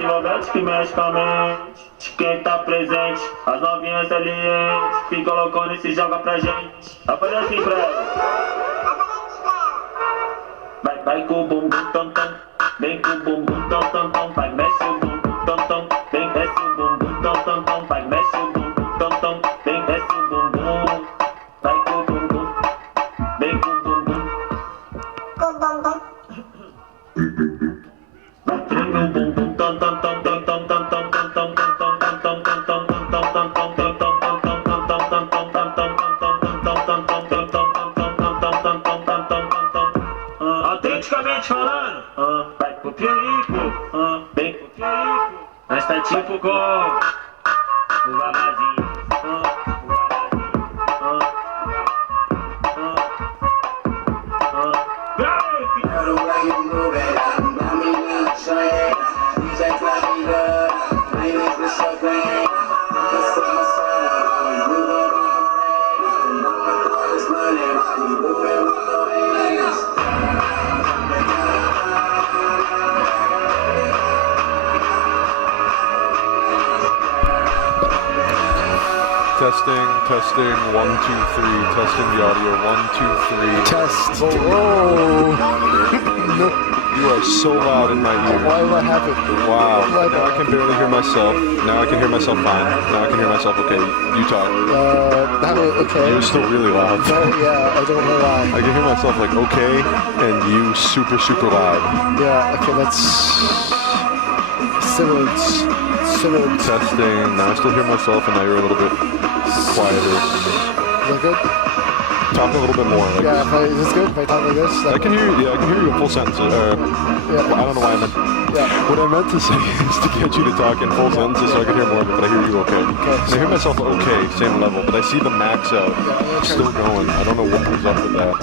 Envolvente que mexe com a mente de quem tá presente. As novinhas salientes que colocou e se joga pra gente. Vai fazer assim pra ela. Vai com o bumbum tam tam. Vem com o bumbum tam tam tam. Vai mexe o bumbum tam tam. Vem desce o bumbum tam tam tam. Vai mexe o bumbum tam tam. Vem desce o bumbum. Vai com o bumbum. Vem com o bumbum. Vai treme o bumbum tam tam tam tam tam tam tam tam tam tam tam tam tam tam autenticamente falando, vai pro piorico, vem pro piorico, nós tá tipo com o babazinho, Testing, 1, 2, 3, testing the audio, 1, 2, 3. Test. You are so loud in my ear. Why what happened? Wow. Now I can barely hear myself. Now I can hear myself fine. Now I can hear myself okay. You talk. Okay. You're still really loud. Yeah, I don't know why. I can hear myself like okay, and you super, super loud. Yeah, okay, that's similar. Testing. Now I still hear myself, and now you're a little bit quieter. Is that good? Talk a little bit more. Like, yeah, is this good? If I talk like this? I can hear you. Yeah, I can hear you in full sentences. Well, I don't know why I meant. Yeah. What I meant to say is to get you to talk in full sentences so I can hear more of it, but I hear you okay. And I hear myself okay, same level, but I see the max out. Still going. I don't know what was up with that.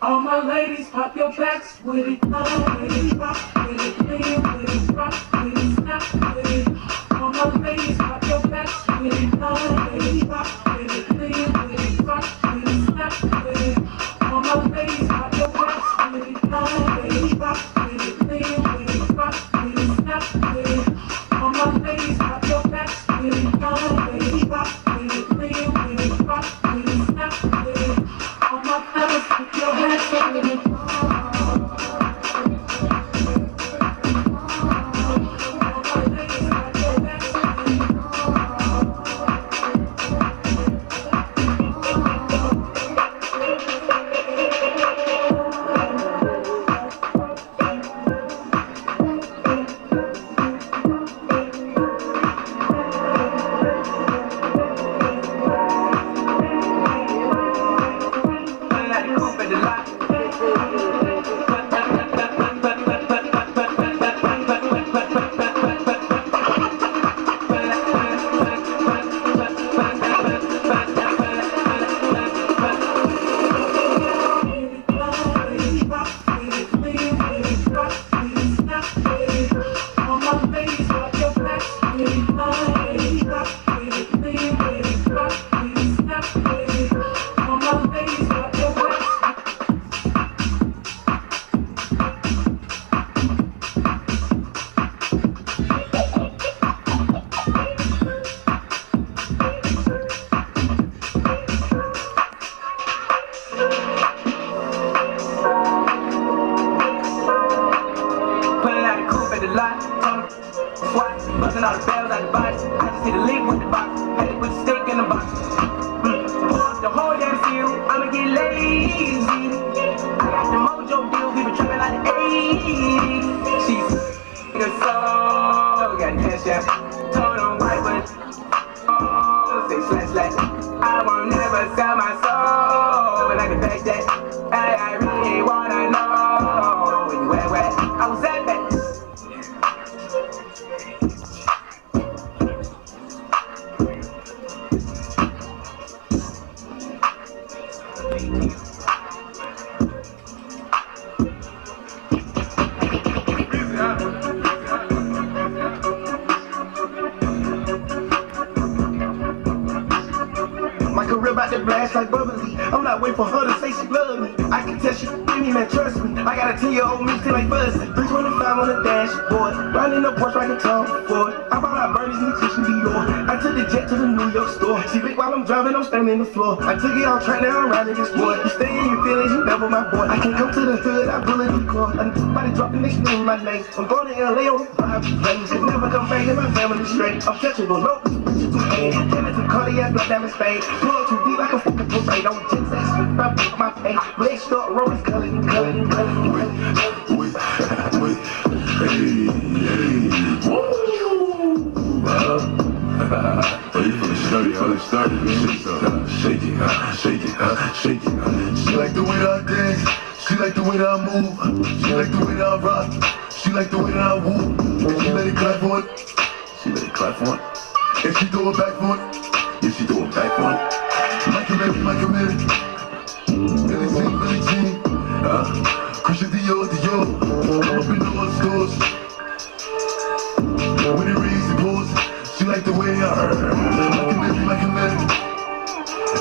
All my ladies, pop your backs with it. Rock with it, lean with it, rock with it, snap with it. All my ladies, pop your backs with it. Rock with it, lean with it, rock with it, snap with it. All my ladies, pop your backs with it. Rock with it, lean with it, rock with it, snap with it. All my ladies, pop your backs with it. Rock with it, lean with it, rock with it, snap with it. All my fellas, put your hands up with it. wanna sell my soul, and I can take that. Hey, I really wanna know when you where I was at that. My career about to blast like bubbly. I'm not waiting for her to say she love me. I can tell she give me, man, trust me. I got a 10-year-old me still like fuzzy. 325 on the dashboard. Riding the Porsche like a Tom Ford. I bought out Bernie's new Christian Dior. I took the jet to the New York store. She lick while I'm driving, I'm standing in the floor. I took it on track, now I'm riding this boy. You stay in your feelings, you never my boy. I can't come to the hood, I pull a decoy. I'm about to drop the next thing in my name. I'm going to LA on the private planes. Can never come back, and my family straight. I'm touchable, no, Tennis and cardiac, blood diamond spade. Pull too deep like a fucking parade. I'm jet set, slip up my face. Blade start rolling, coloring. Shake it. She like the way that I dance. She like the way that I move. She like the way that I rock. She like the way that I woo. She let it clap for it. And she throw it back for it. Yeah, she throw it back for it. Like a Mary. Billie Jean. Christian Dior. I'm up in all the stores. When it rains, it pours. She like the way I like a Mary.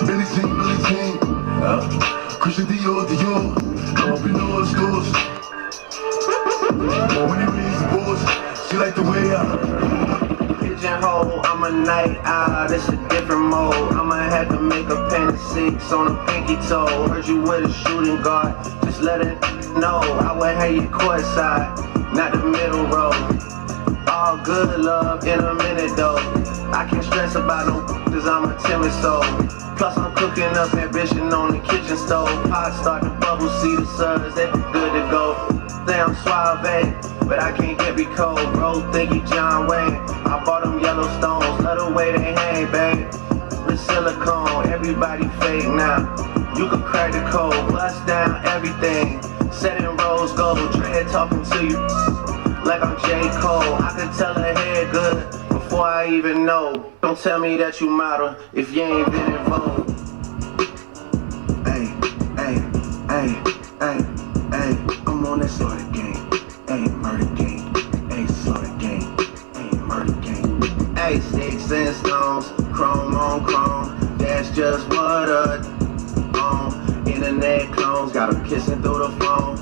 Billie Jean. Christian Dior. I'm up in all the stores. When it rains, it pours. She like the way I Pigeonhole, I'm a night owl, this a different mode. I'ma have to make a pen of 6 on a pinky toe. Heard you with a shooting guard, just let it know. I would have you courtside, not the middle row. All good love in a minute though. I can't stress about no cause I'm a timid soul. Plus I'm cooking up ambition on the kitchen stove. Pot start to bubble, see the suds, they good to go. Say I'm suave, but I can't get me cold. Bro, think you John Wayne. I bought them yellow stones, love the way they hang, babe. With silicone, everybody fake now. You can crack the code, bust down everything. Set in rose gold, dread talking to you like I'm J. Cole. I can tell her head good before I even know. Don't tell me that you model if you ain't been involved. Hey, I'm on that sort of game. Hey, murder game. Hey, sort of game. Hey, murder game. Hey, sticks and stones, chrome on chrome. That's just what internet clones got 'em kissing through the phone.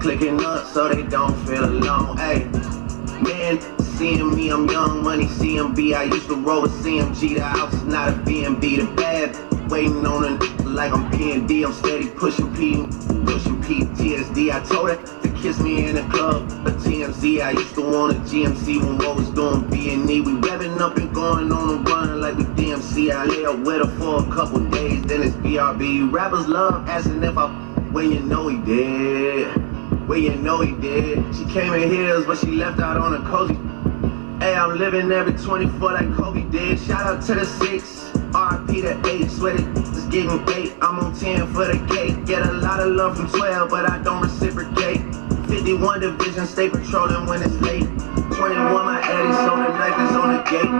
Clicking up so they don't feel alone. Hey, man, seeing me, I'm young money, CMB. I used to roll with CMG. The house is not a BNB. The bad waiting on it like I'm P&D. I'm steady pushing PTSD. I told her to kiss me in the club, a TMZ. I used to want a GMC when what was doing B&E. We revving up and going on a run like we DMC. I lay up with her for a couple days, then it's BRB. Rappers love asking if I when you know he did. Well, you know he did. She came in heels, but she left out on a cozy. Hey, I'm living every 24 like Kobe did. Shout out to the 6, RP to 8. Sweat it, just getting 8. I'm on 10 for the cake. Get a lot of love from 12, but I don't reciprocate. 51 division, stay patrolling when it's late. 21, my Eddie, so the knife is on the gate.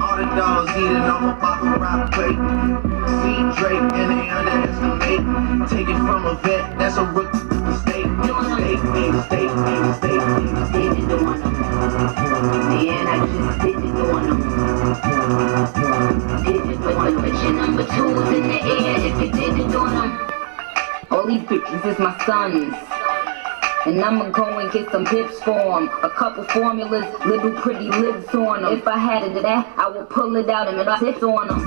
All the dogs eating off a baccarat plate. See Drake and they underestimate. Take it from a vet, that's a rookie mistake. Mistake. Did it on them. And I just did it on them. Did it with your number 2s in the air if you did it on them. All these bitches is my sons. And I'ma go and get some hips for them. A couple formulas, little pretty lips on them. If I had it to that, I would pull it out and I tips on them.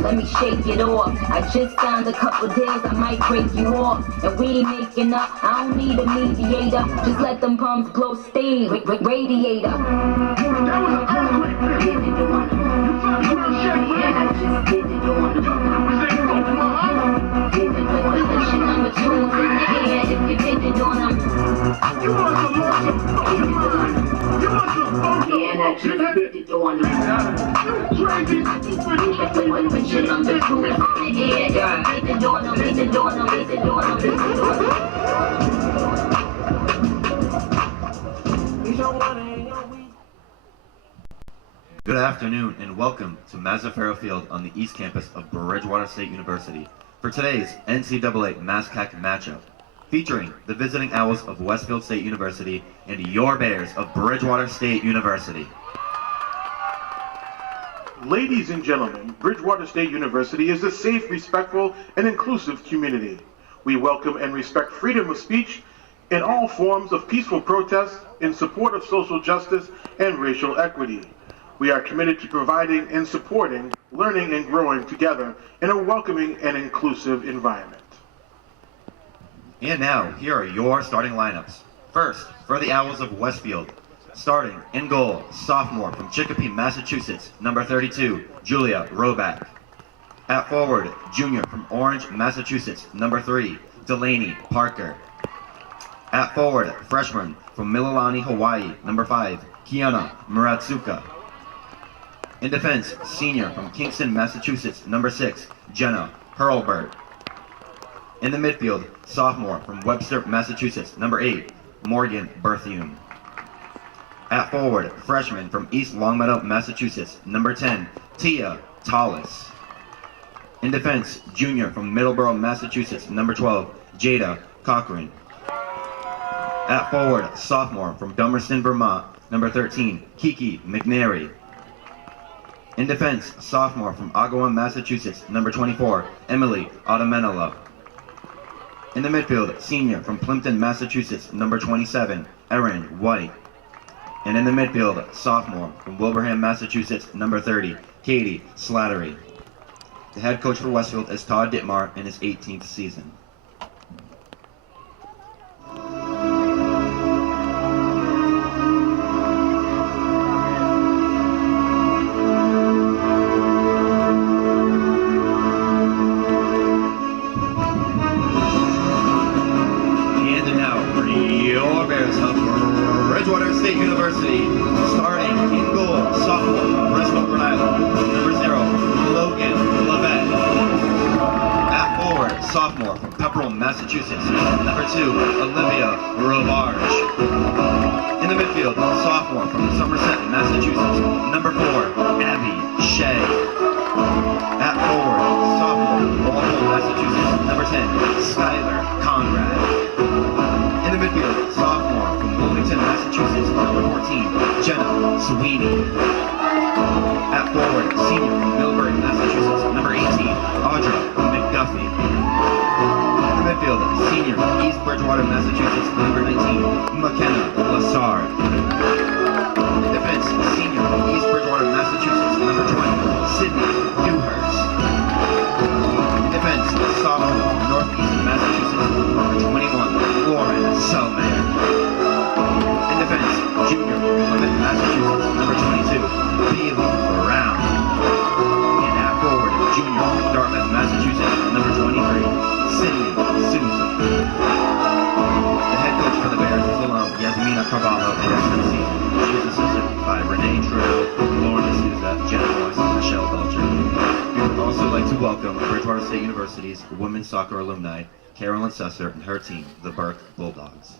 Let me shake it off. I just signed a couple deals, I might break you off. And we ain't making up, I don't need a mediator. Just let them pumps blow steam, radiator. That was an earthquake. Did it on them. And I just did it on them. Did it with the number 2s in the air if you did it on them. You want some more? And I that you did on me. I think when shit number 2 is on the air, yeah. Leave the door, no, leave the door, no, leave the door, no, leave the door. Good afternoon and welcome to Mazzaferro Field on the East Campus of Bridgewater State University for today's NCAA MASCAC matchup, featuring the visiting Owls of Westfield State University and your Bears of Bridgewater State University. Ladies and gentlemen, Bridgewater State University is a safe, respectful, and inclusive community. We welcome and respect freedom of speech in all forms of peaceful protest in support of social justice and racial equity. We are committed to providing and supporting learning and growing together in a welcoming and inclusive environment. And now, here are your starting lineups. First, for the Owls of Westfield. Starting in goal, sophomore from Chicopee, Massachusetts, number 32, Julia Roback. At forward, junior from Orange, Massachusetts, number 3, Delaney Parker. At forward, freshman from Mililani, Hawaii, number 5, Kiana Muratsuka. In defense, senior from Kingston, Massachusetts, number 6, Jenna Hurlbert. In the midfield, sophomore from Webster, Massachusetts, number 8, Morgan Berthium. At forward, freshman from East Longmeadow, Massachusetts, number 10, Tia Tallis. In defense, junior from Middleborough, Massachusetts, number 12, Jada Cochran. At forward, sophomore from Dummerston, Vermont, number 13, Kiki McNary. In defense, sophomore from Agawam, Massachusetts, number 24, Emily Automenola. In the midfield, senior from Plimpton, Massachusetts, number 27, Erin White. And in the midfield, sophomore from Wilbraham, Massachusetts, number 30, Katie Slattery. The head coach for Westfield is Todd Dittmar in his 18th season. Bridgewater State University, starting in goal, sophomore from Bristol, Rhode Island, number 0, Logan Levette. At forward, sophomore from Pepperell, Massachusetts, number 2, Olivia Robarge. In the midfield, sophomore from Somerset, Massachusetts, number 4, Abby Shea. At forward, sophomore from Walpole, Massachusetts, number 10, Skylar Conrad. In the midfield, sophomore from Wilmington, Massachusetts, number 14, Jenna Sweeney. At forward, senior from Millbury, Massachusetts, number 18, Audra McDuffie. In the midfield, senior from East Bridgewater, Massachusetts, number 19, McKenna Lassard. In defense, senior from East Bridgewater, Massachusetts, number 20, Sydney Dewhurst. In defense, sophomore from Northeastern Massachusetts, number 21, Lauren Selmayer. In defense, junior from Plymouth, Massachusetts, number 22, Bailey Brown. And at forward, junior from Dartmouth, Massachusetts, number 23, Sydney Souza. The head coach for the Bears is alum Yasmina Carvalho in her 10th season. She is assisted by Renee Trudeau, Lauren D'Souza, Jenna Boyce, and Michelle Belcher. We would also like to welcome Bridgewater State University's women's soccer alumni, Carolyn Sesser and her team, the Burke Bulldogs.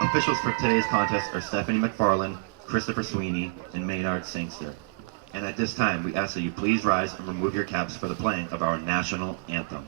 Officials for today's contest are Stephanie McFarland, Christopher Sweeney, and Maynard Sangster. And at this time, we ask that you please rise and remove your caps for the playing of our national anthem.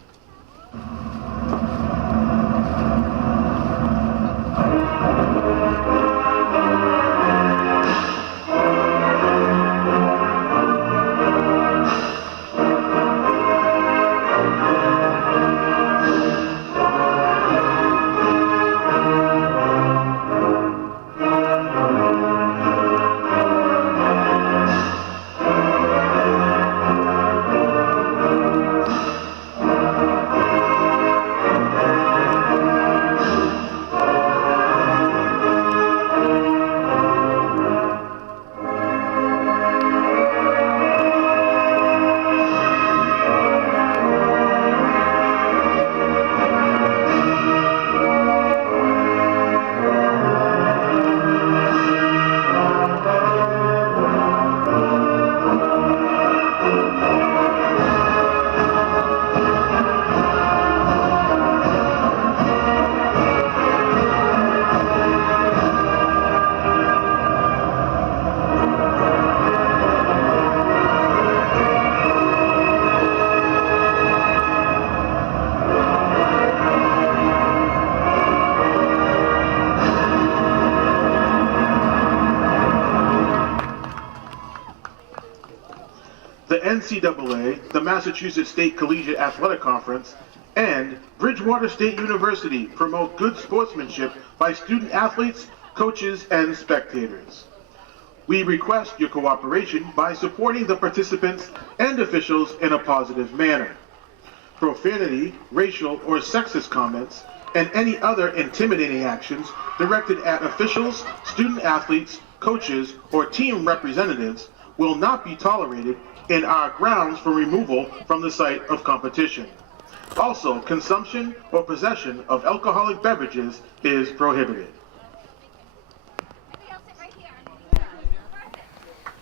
NCAA, the Massachusetts State Collegiate Athletic Conference, and Bridgewater State University promote good sportsmanship by student athletes, coaches, and spectators. We request your cooperation by supporting the participants and officials in a positive manner. Profanity, racial, or sexist comments, and any other intimidating actions directed at officials, student athletes, coaches, or team representatives will not be tolerated and are grounds for removal from the site of competition. Also, consumption or possession of alcoholic beverages is prohibited.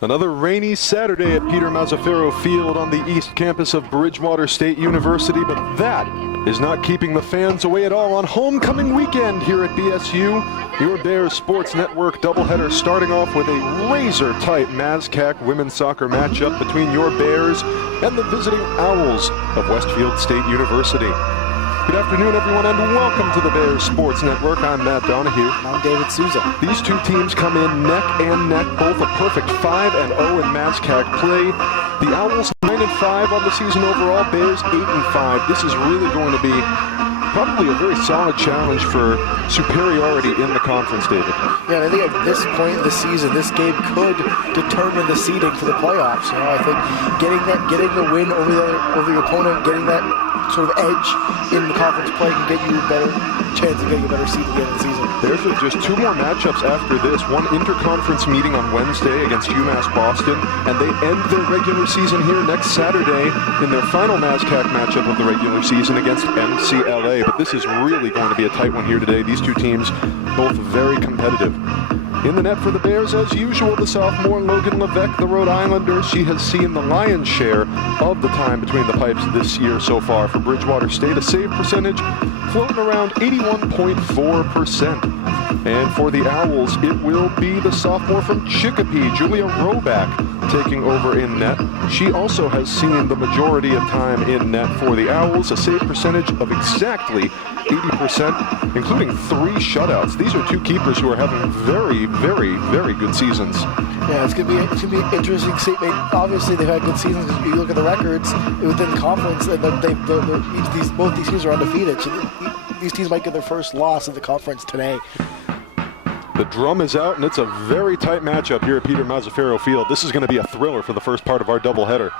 Another rainy Saturday at Peter Mazzaferro Field on the east campus of Bridgewater State University, but that is not keeping the fans away at all on homecoming weekend here at BSU. Your Bears Sports Network doubleheader starting off with a razor-tight MASCAC women's soccer matchup between your Bears and the visiting Owls of Westfield State University. Good afternoon, everyone, and welcome to the Bears Sports Network. I'm Matt Donahue. I'm David Souza. These two teams come in neck and neck, both a perfect 5-0 in MASCAC play. The Owls 9-5 on the season overall, Bears 8-5. This is really going to be probably a very solid challenge for superiority in the conference, David. Yeah, and I think at this point in the season, this game could determine the seeding for the playoffs. You know, I think getting the win over the opponent, getting that sort of edge in the conference play can get you a better chance of getting a better seed at the end of the season. There's just two more matchups after this. One interconference meeting on Wednesday against UMass Boston, and they end their regular season here next Saturday in their final MASCAC matchup of the regular season against MCLA. But this is really going to be a tight one here today. These two teams both very competitive. In the net for the Bears, as usual, the sophomore Logan Levesque, the Rhode Islander. She has seen the lion's share of the time between the pipes this year so far for Bridgewater State. A save percentage floating around 81.4%. And for the Owls, it will be the sophomore from Chicopee, Julia Roback, taking over in net. She also has seen the majority of time in net for the Owls, a save percentage of exactly 80%, including 3 shutouts. These are two keepers who are having very, very, very good seasons. Yeah, it's gonna be an interesting. Obviously, they've had good seasons. If you look at the records within the conference, and both these teams are undefeated. So these teams might get their first loss in the conference today. The drum is out, and it's a very tight matchup here at Peter Mazzaferro Field. This is going to be a thriller for the first part of our doubleheader.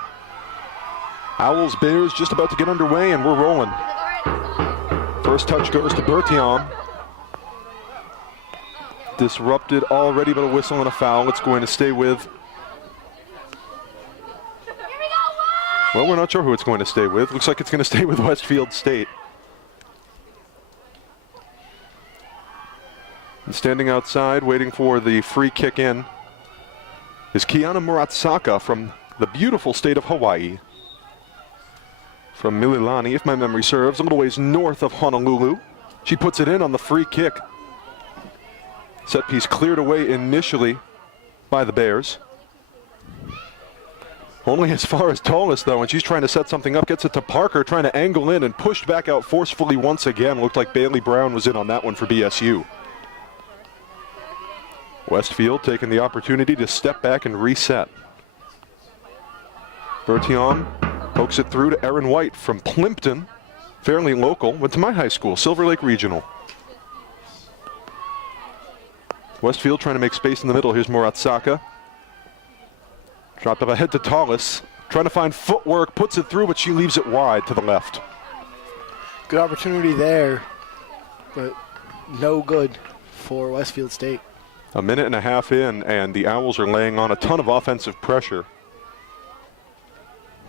Owls Bears just about to get underway, and we're rolling. First touch goes to Bertillon. Disrupted already, but a whistle and a foul. It's going to stay with... Well, we're not sure who it's going to stay with. Looks like it's going to stay with Westfield State. And standing outside, waiting for the free kick in, is Kiana Muratsaka from the beautiful state of Hawaii. From Mililani, if my memory serves, a little ways north of Honolulu. She puts it in on the free kick. Set piece cleared away initially by the Bears. Only as far as Tallest, though, and she's trying to set something up, gets it to Parker, trying to angle in and pushed back out forcefully once again. Looked like Bailey Brown was in on that one for BSU. Westfield taking the opportunity to step back and reset. Bertillon pokes it through to Erin White from Plimpton, fairly local, went to my high school, Silver Lake Regional. Westfield trying to make space in the middle. Here's Muratsaka. Dropped up ahead to Tallis, trying to find footwork, puts it through, but she leaves it wide to the left. Good opportunity there, but no good for Westfield State. A minute and a half in, and the Owls are laying on a ton of offensive pressure,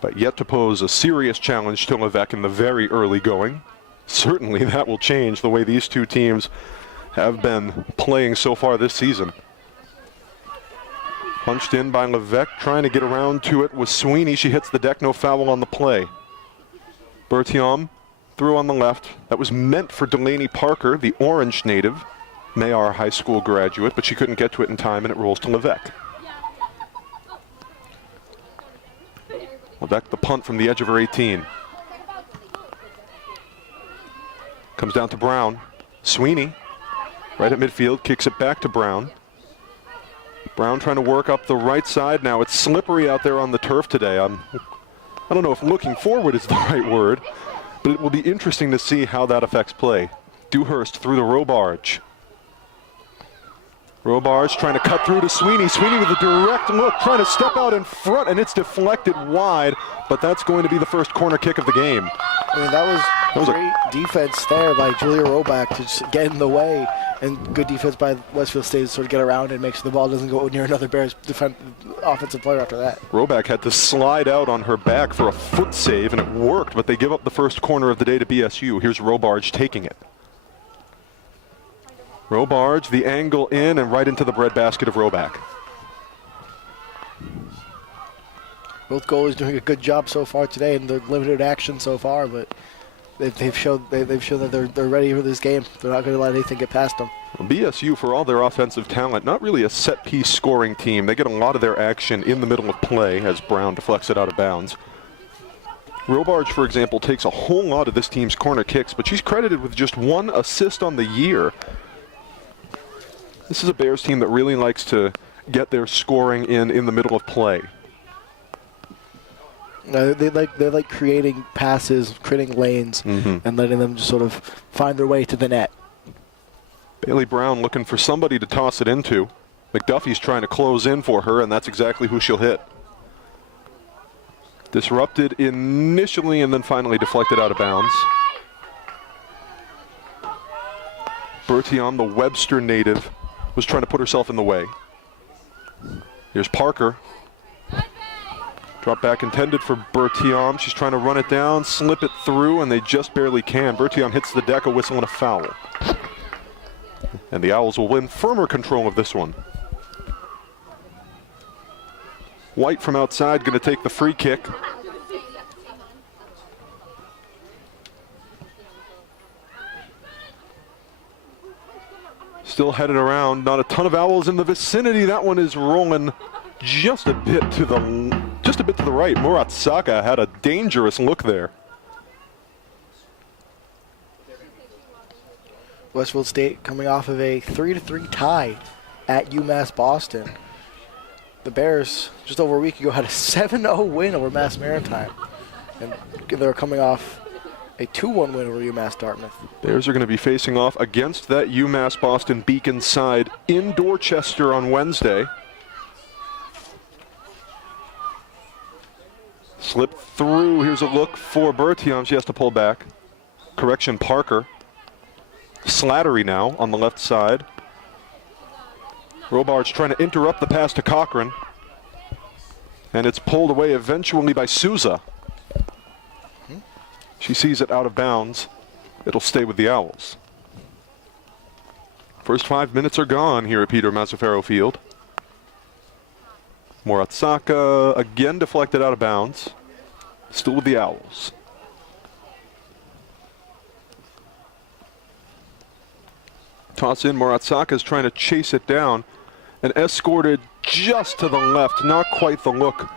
but yet to pose a serious challenge to Levesque in the very early going. Certainly that will change the way these two teams have been playing so far this season. Punched in by Levesque, trying to get around to it with Sweeney. She hits the deck, no foul on the play. Bertillon through on the left. That was meant for Delaney Parker, the Orange native, Mayar High School graduate, but she couldn't get to it in time, and it rolls to Levesque. Levesque, the punt from the edge of her 18. Comes down to Brown. Sweeney, right at midfield, kicks it back to Brown. Brown trying to work up the right side now. It's slippery out there on the turf today. I'm I don't know if looking forward is the right word, but it will be interesting to see how that affects play. Dewhurst through the Robarge. Robarge trying to cut through to Sweeney. Sweeney with a direct look, trying to step out in front, and it's deflected wide, but that's going to be the first corner kick of the game. I mean, that was great defense there by Julia Roback to just get in the way, and good defense by Westfield State to sort of get around and make sure the ball doesn't go near another Bears offensive player after that. Roback had to slide out on her back for a foot save, and it worked, but they give up the first corner of the day to BSU. Here's Robarge taking it. Robarge, the angle in and right into the breadbasket of Roback. Both goalies doing a good job so far today in the limited action so far, but they've shown that they're ready for this game. They're not going to let anything get past them. Well, BSU, for all their offensive talent, not really a set-piece scoring team. They get a lot of their action in the middle of play as Brown deflects it out of bounds. Robarge, for example, takes a whole lot of this team's corner kicks, but she's credited with just 1 assist on the year. This is a Bears team that really likes to get their scoring in the middle of play. They like creating passes, creating lanes, and letting them just sort of find their way to the net. Bailey Brown looking for somebody to toss it into. McDuffie's trying to close in for her, and that's exactly who she'll hit. Disrupted initially and then finally deflected out of bounds. Bertiom, the Webster native, was trying to put herself in the way. Here's Parker. Drop back intended for Bertiom. She's trying to run it down, slip it through, and they just barely can. Bertiom hits the deck, a whistle and a foul. And the Owls will win firmer control of this one. White from outside going to take the free kick. Still headed around, not a ton of Owls in the vicinity. That one is rolling just a bit to the right. Muratsaka had a dangerous look there. Westfield State coming off of a 3-3 tie at UMass Boston. The Bears, just over a week ago, had a 7-0 win over Mass Maritime. And they're coming off a 2-1 win over UMass Dartmouth. Bears are going to be facing off against that UMass Boston Beacon side in Dorchester on Wednesday. Slip through. Here's a look for Bertiom. She has to pull back. Correction, Parker. Slattery now on the left side. Robarge trying to interrupt the pass to Cochran. And it's pulled away eventually by Souza. She sees it out of bounds. It'll stay with the Owls. First 5 minutes are gone here at Peter Mazzuffaro Field. Muratsaka again deflected out of bounds. Still with the Owls. Toss in, Muratsaka is trying to chase it down and escorted just to the left. Not quite the look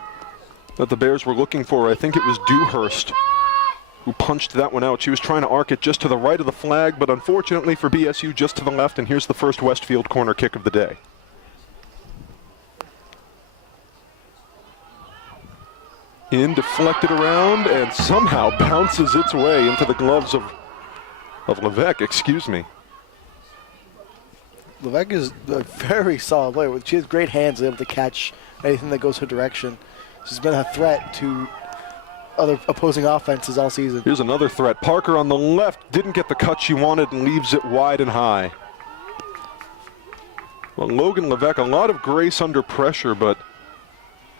that the Bears were looking for. I think it was Dewhurst who punched that one out. She was trying to arc it just to the right of the flag, but unfortunately for BSU, just to the left, and here's the first Westfield corner kick of the day. In, deflected around, and somehow bounces its way into the gloves of Levesque, excuse me. Levesque is a very solid player. She has great hands, able to catch anything that goes her direction. She's been a threat to other opposing offenses all season. Here's another threat. Parker on the left didn't get the cut she wanted and leaves it wide and high. Well, Logan Levesque, a lot of grace under pressure, but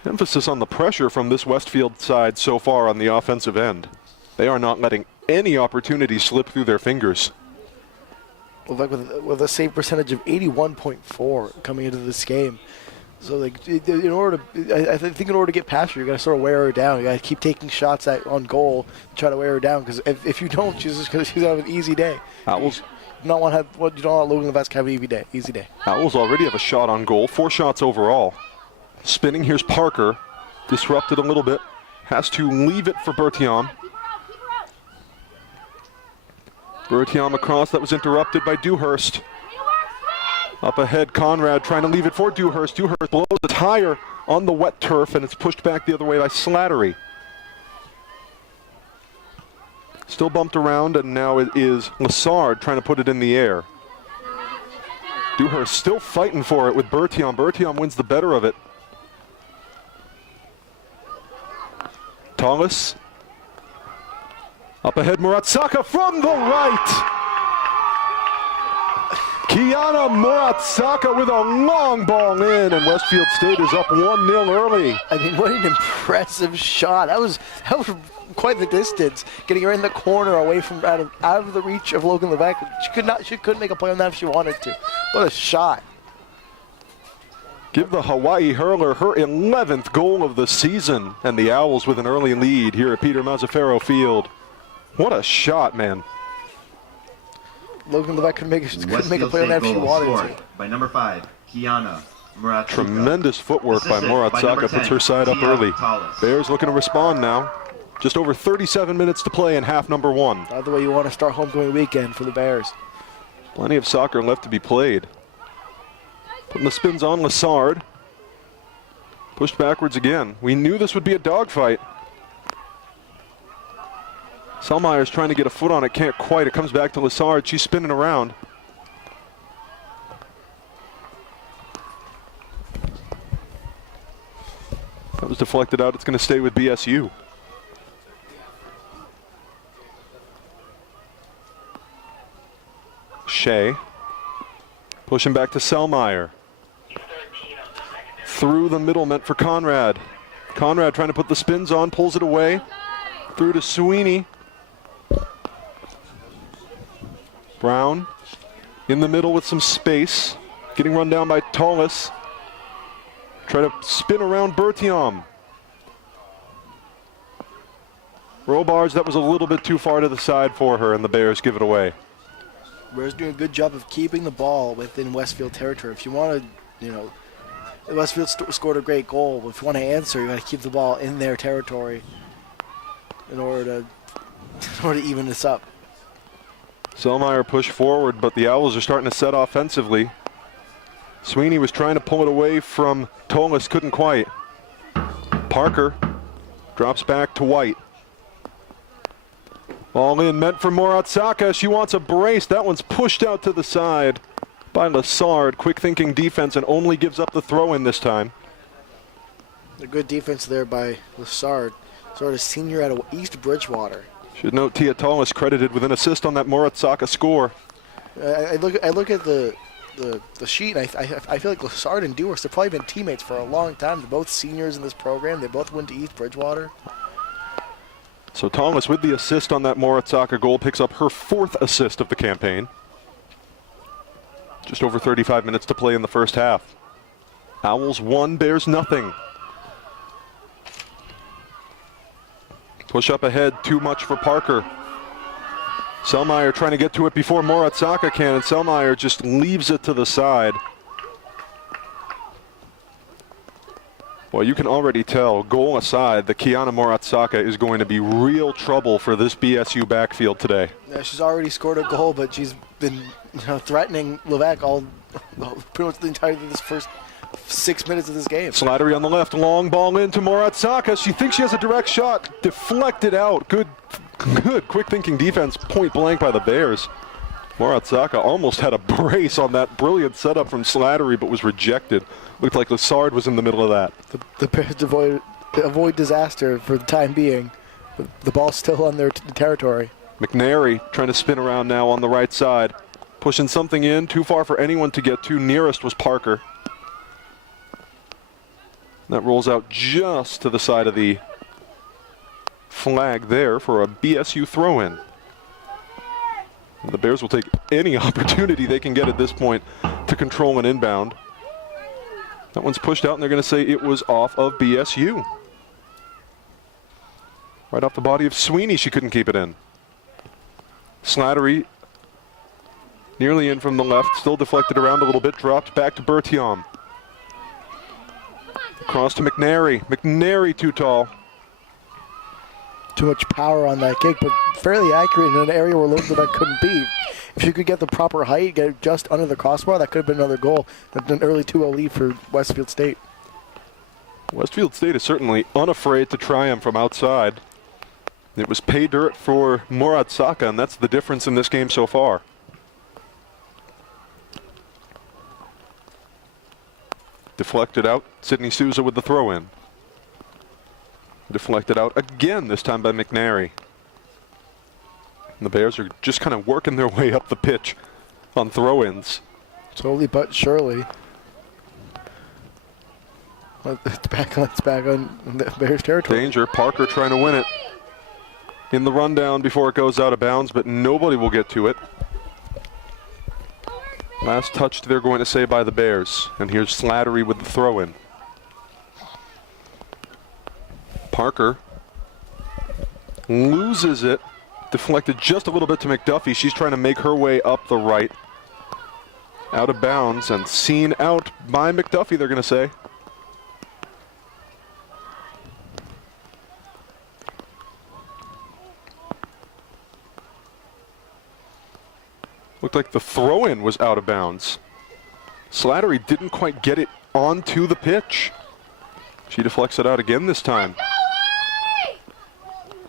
emphasis on the pressure from this Westfield side so far on the offensive end. They are not letting any opportunity slip through their fingers. Levesque with a save percentage of 81.4 coming into this game. So, like, in order to, I think in order to get past her, you got to sort of wear her down. You got to keep taking shots on goal, to try to wear her down. Because if you don't, she's going to have an easy day. Owls. You don't want Logan Levesque to have an easy day. Owls already have a shot on goal. 4 shots overall. Spinning. Here's Parker. Disrupted a little bit. Has to leave it for Bertiom. Bertiom across. That was interrupted by Dewhurst. Up ahead, Conrad trying to leave it for Dewhurst. Dewhurst blows the tire on the wet turf, and it's pushed back the other way by Slattery. Still bumped around, and now it is Lassard trying to put it in the air. Duher still fighting for it with Bertiom. Bertiom wins the better of it. Tallis. Up ahead, Muratsaka from the right. Kiana Muratsaka with a long ball in, and Westfield State is up 1-0 early. I mean, what an impressive shot. That was quite the distance, getting her in the corner away from out of the reach of Logan Levesque. She couldn't make a play on that if she wanted to. What a shot. Give the Hawaii hurler her 11th goal of the season, and the Owls with an early lead here at Peter Mazzaferro Field. What a shot, man. Logan Levesque couldn't make a play on that if she wanted to. By number 5, Kiana Muratsaka. Tremendous footwork by Muratsaka, puts her side up early. Bears looking to respond now. Just over 37 minutes to play in half number 1. Not the way you want to start homecoming weekend for the Bears. Plenty of soccer left to be played. Putting the spins on Lassard. Pushed backwards again. We knew this would be a dogfight. Selmayer's trying to get a foot on it, can't quite. It comes back to Lassard. She's spinning around. That was deflected out. It's going to stay with BSU. Shea. Pushing back to Selmayer. Through the middle, meant for Conrad. Conrad trying to put the spins on, pulls it away. Through to Sweeney. Brown in the middle with some space. Getting run down by Tallis. Try to spin around Bertiom. Robards, that was a little bit too far to the side for her, and the Bears give it away. Bears doing a good job of keeping the ball within Westfield territory. If you want to, Westfield scored a great goal. If you want to answer, you got to keep the ball in their territory in order to even this up. Selmayer pushed forward, but the Owls are starting to set offensively. Sweeney was trying to pull it away from Tolis, couldn't quite. Parker drops back to White. Ball in, meant for Muratsaka. She wants a brace. That one's pushed out to the side by Lassard. Quick thinking defense, and only gives up the throw in this time. A good defense there by Lassard. Sort of senior out of East Bridgewater. Should note Tia Tallis credited with an assist on that Muratsaka score. I look at the sheet, and I feel like Lassard and Dewars have probably been teammates for a long time. They're both seniors in this program. They both went to East Bridgewater. So Tallis with the assist on that Muratsaka goal picks up her 4th assist of the campaign. Just over 35 minutes to play in the first half. Owls 1, Bears nothing. Push up ahead, too much for Parker. Selmayer trying to get to it before Muratsaka can, and Selmayer just leaves it to the side. Well, you can already tell, goal aside, that Kiana Muratsaka is going to be real trouble for this BSU backfield today. Yeah, she's already scored a goal, but she's been threatening Levesque pretty much the entirety of this first 6 minutes of this game. Slattery on the left, long ball into Muratsaka. She thinks she has a direct shot, deflected out. Good quick thinking defense, point blank by the Bears. Muratsaka almost had a brace on that brilliant setup from Slattery, but was rejected. Looked like Lassard was in the middle of that. The Bears avoid disaster for the time being. The ball's still on their territory. McNary trying to spin around now on the right side. Pushing something in, too far for anyone to get to. Nearest was Parker. That rolls out just to the side of the flag there for a BSU throw-in. The Bears will take any opportunity they can get at this point to control an inbound. That one's pushed out, and they're going to say it was off of BSU. Right off the body of Sweeney, she couldn't keep it in. Slattery nearly in from the left, still deflected around a little bit, dropped back to Bertiom. Across to McNary. McNary too tall. Too much power on that kick, but fairly accurate in an area where Logan couldn't be. If she could get the proper height, get it just under the crossbar, that could have been another goal. An early 2-0 lead for Westfield State. Westfield State is certainly unafraid to try him from outside. It was pay dirt for Murat Saka, and that's the difference in this game so far. Deflected out, Sidney Souza with the throw-in. Deflected out again, this time by McNary. And the Bears are just kind of working their way up the pitch on throw-ins. Slowly but surely. It's back on the Bears territory. Danger, Parker trying to win it. In the rundown before it goes out of bounds, but nobody will get to it. Last touch they're going to say by the Bears. And here's Slattery with the throw-in. Parker loses it. Deflected just a little bit to McDuffie. She's trying to make her way up the right. Out of bounds and seen out by McDuffie, they're going to say. Looked like the throw-in was out of bounds. Slattery didn't quite get it onto the pitch. She deflects it out again this time.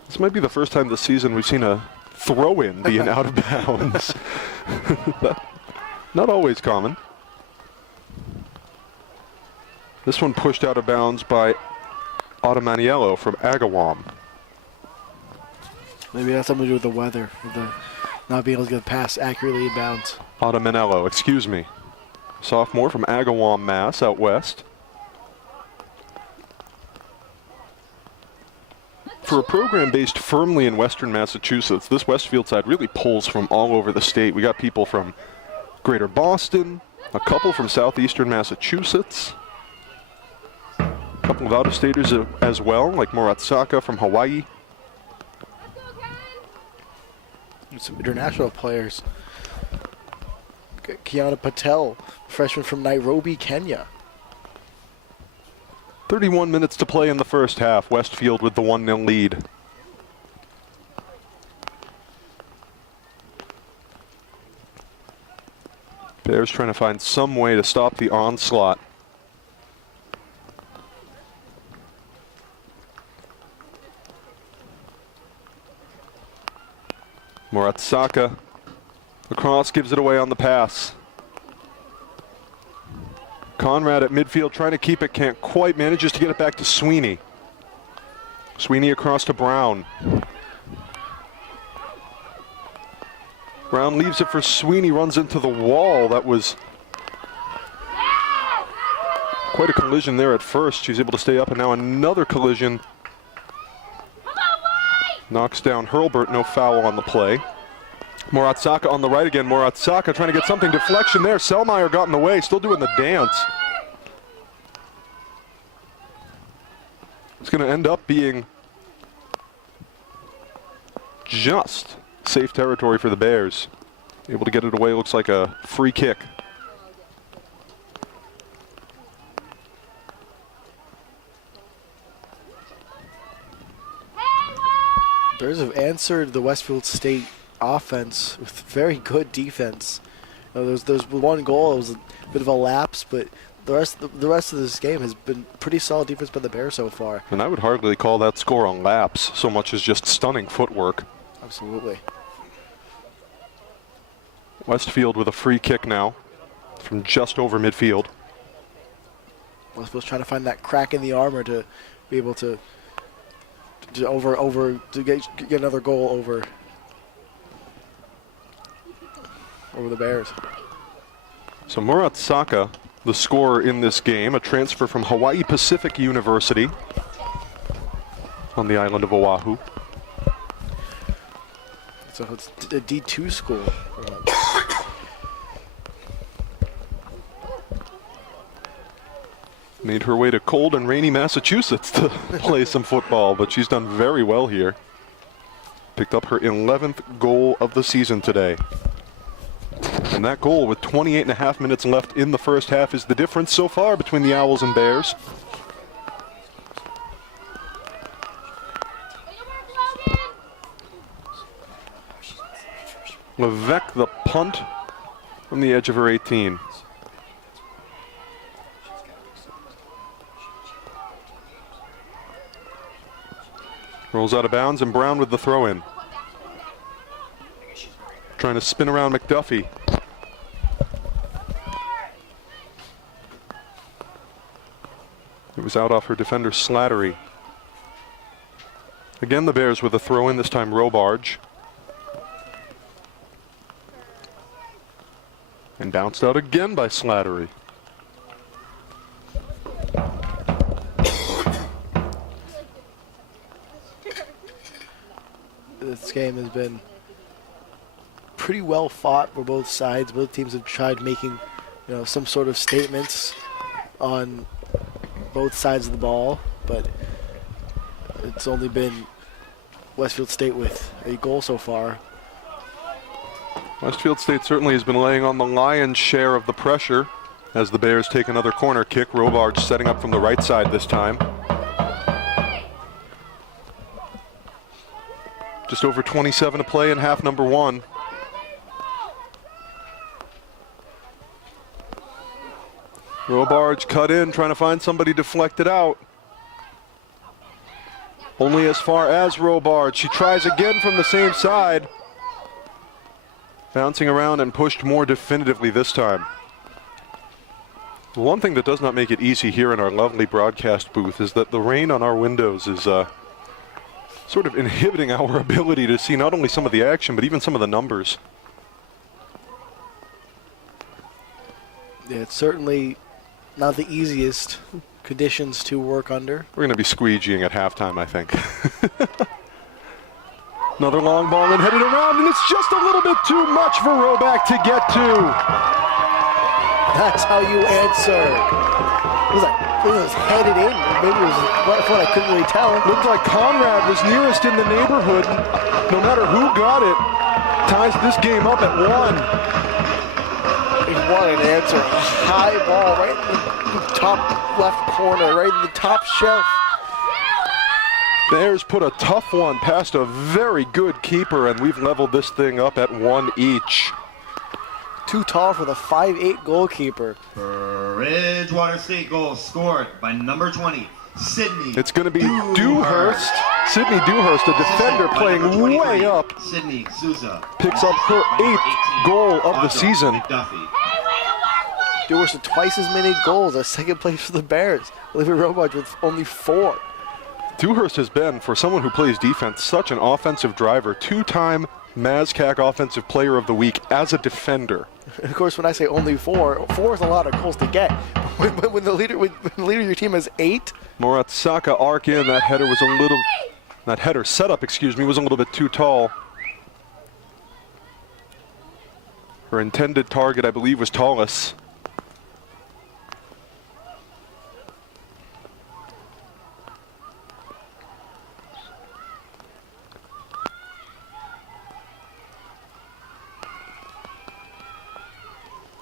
This might be the first time this season we've seen a throw-in being out of bounds. Not always common. This one pushed out of bounds by Automaniello from Agawam. Maybe that's something to do with the weather, with the not being able to get past accurately in bounds. Automaniello, excuse me. Sophomore from Agawam, Mass, out west. For a program based firmly in western Massachusetts, this Westfield side really pulls from all over the state. We got people from Greater Boston, a couple from southeastern Massachusetts, a couple of out-of-staters as well, like Murat Saka from Hawaii. Some international players. Kiana Patel, freshman from Nairobi, Kenya. 31 minutes to play in the first half. Westfield with the 1-0 lead. Bears trying to find some way to stop the onslaught. Murat Saka across, gives it away on the pass. Conrad at midfield trying to keep it, can't quite, manages to get it back to Sweeney. Sweeney across to Brown. Brown leaves it for Sweeney, runs into the wall. That was quite a collision there at first. She's able to stay up, and now another collision. Knocks down Hurlbert, no foul on the play. Murat Saka on the right again. Murat Saka trying to get something, deflection there. Selmayr got in the way, still doing the dance. It's going to end up being just safe territory for the Bears. Able to get it away, looks like a free kick. Bears have answered the Westfield State offense with very good defense. There's one goal. It was a bit of a lapse, but the rest of this game has been pretty solid defense by the Bears so far. And I would hardly call that score a lapse so much as just stunning footwork. Absolutely. Westfield with a free kick now from just over midfield. Westfield's trying to find that crack in the armor to be able to get another goal over the Bears. So Murat Saka, the scorer in this game, a transfer from Hawaii Pacific University on the island of Oahu. So it's a D2 school. Made her way to cold and rainy Massachusetts to play some football, but she's done very well here. Picked up her 11th goal of the season today. And that goal with 28.5 minutes left in the first half is the difference so far between the Owls and Bears. Levesque the punt from the edge of her 18. Rolls out of bounds, and Brown with the throw-in. Trying to spin around McDuffie. It was out off her defender, Slattery. Again, the Bears with a throw-in, this time Robarge. And bounced out again by Slattery. This game has been pretty well fought for both sides. Both teams have tried making, some sort of statements on both sides of the ball, but it's only been Westfield State with a goal so far. Westfield State certainly has been laying on the lion's share of the pressure as the Bears take another corner kick. Robarge setting up from the right side this time. Just over 27 to play in half number 1. Robarge cut in, trying to find somebody deflected out. Only as far as Robarge. She tries again from the same side. Bouncing around and pushed more definitively this time. The one thing that does not make it easy here in our lovely broadcast booth is that the rain on our windows is sort of inhibiting our ability to see not only some of the action, but even some of the numbers. Yeah, it's certainly not the easiest conditions to work under. We're going to be squeegeeing at halftime, I think. Another long ball and headed around, and it's just a little bit too much for Roback to get to. That's how you answer. It was headed in. Maybe it was right foot. I couldn't really tell. Looked like Conrad was nearest in the neighborhood. No matter who got it, ties this game up at 1. What an answer. High ball right in the top left corner, right in the top shelf. Bears put a tough one past a very good keeper, and we've leveled this thing up at 1 each. Too tall for the 5'8" goalkeeper. Bridgewater State goal scored by number 20, Sydney. It's going to be Dewhurst. Sydney Dewhurst, a defender playing way up. Sydney Souza picks up her 8th goal of the season. Dewhurst with twice as many goals as second place for the Bears. Olivia Robarge with only 4. Dewhurst has been, for someone who plays defense, such an offensive driver. 2-time MASCAC Offensive Player of the Week as a defender. And of course, when I say only 4 is a lot of goals to get. When the leader of your team has 8. Moratsaka arc in. That header was a little, that header setup, was a little bit too tall. Her intended target, I believe, was Tallis.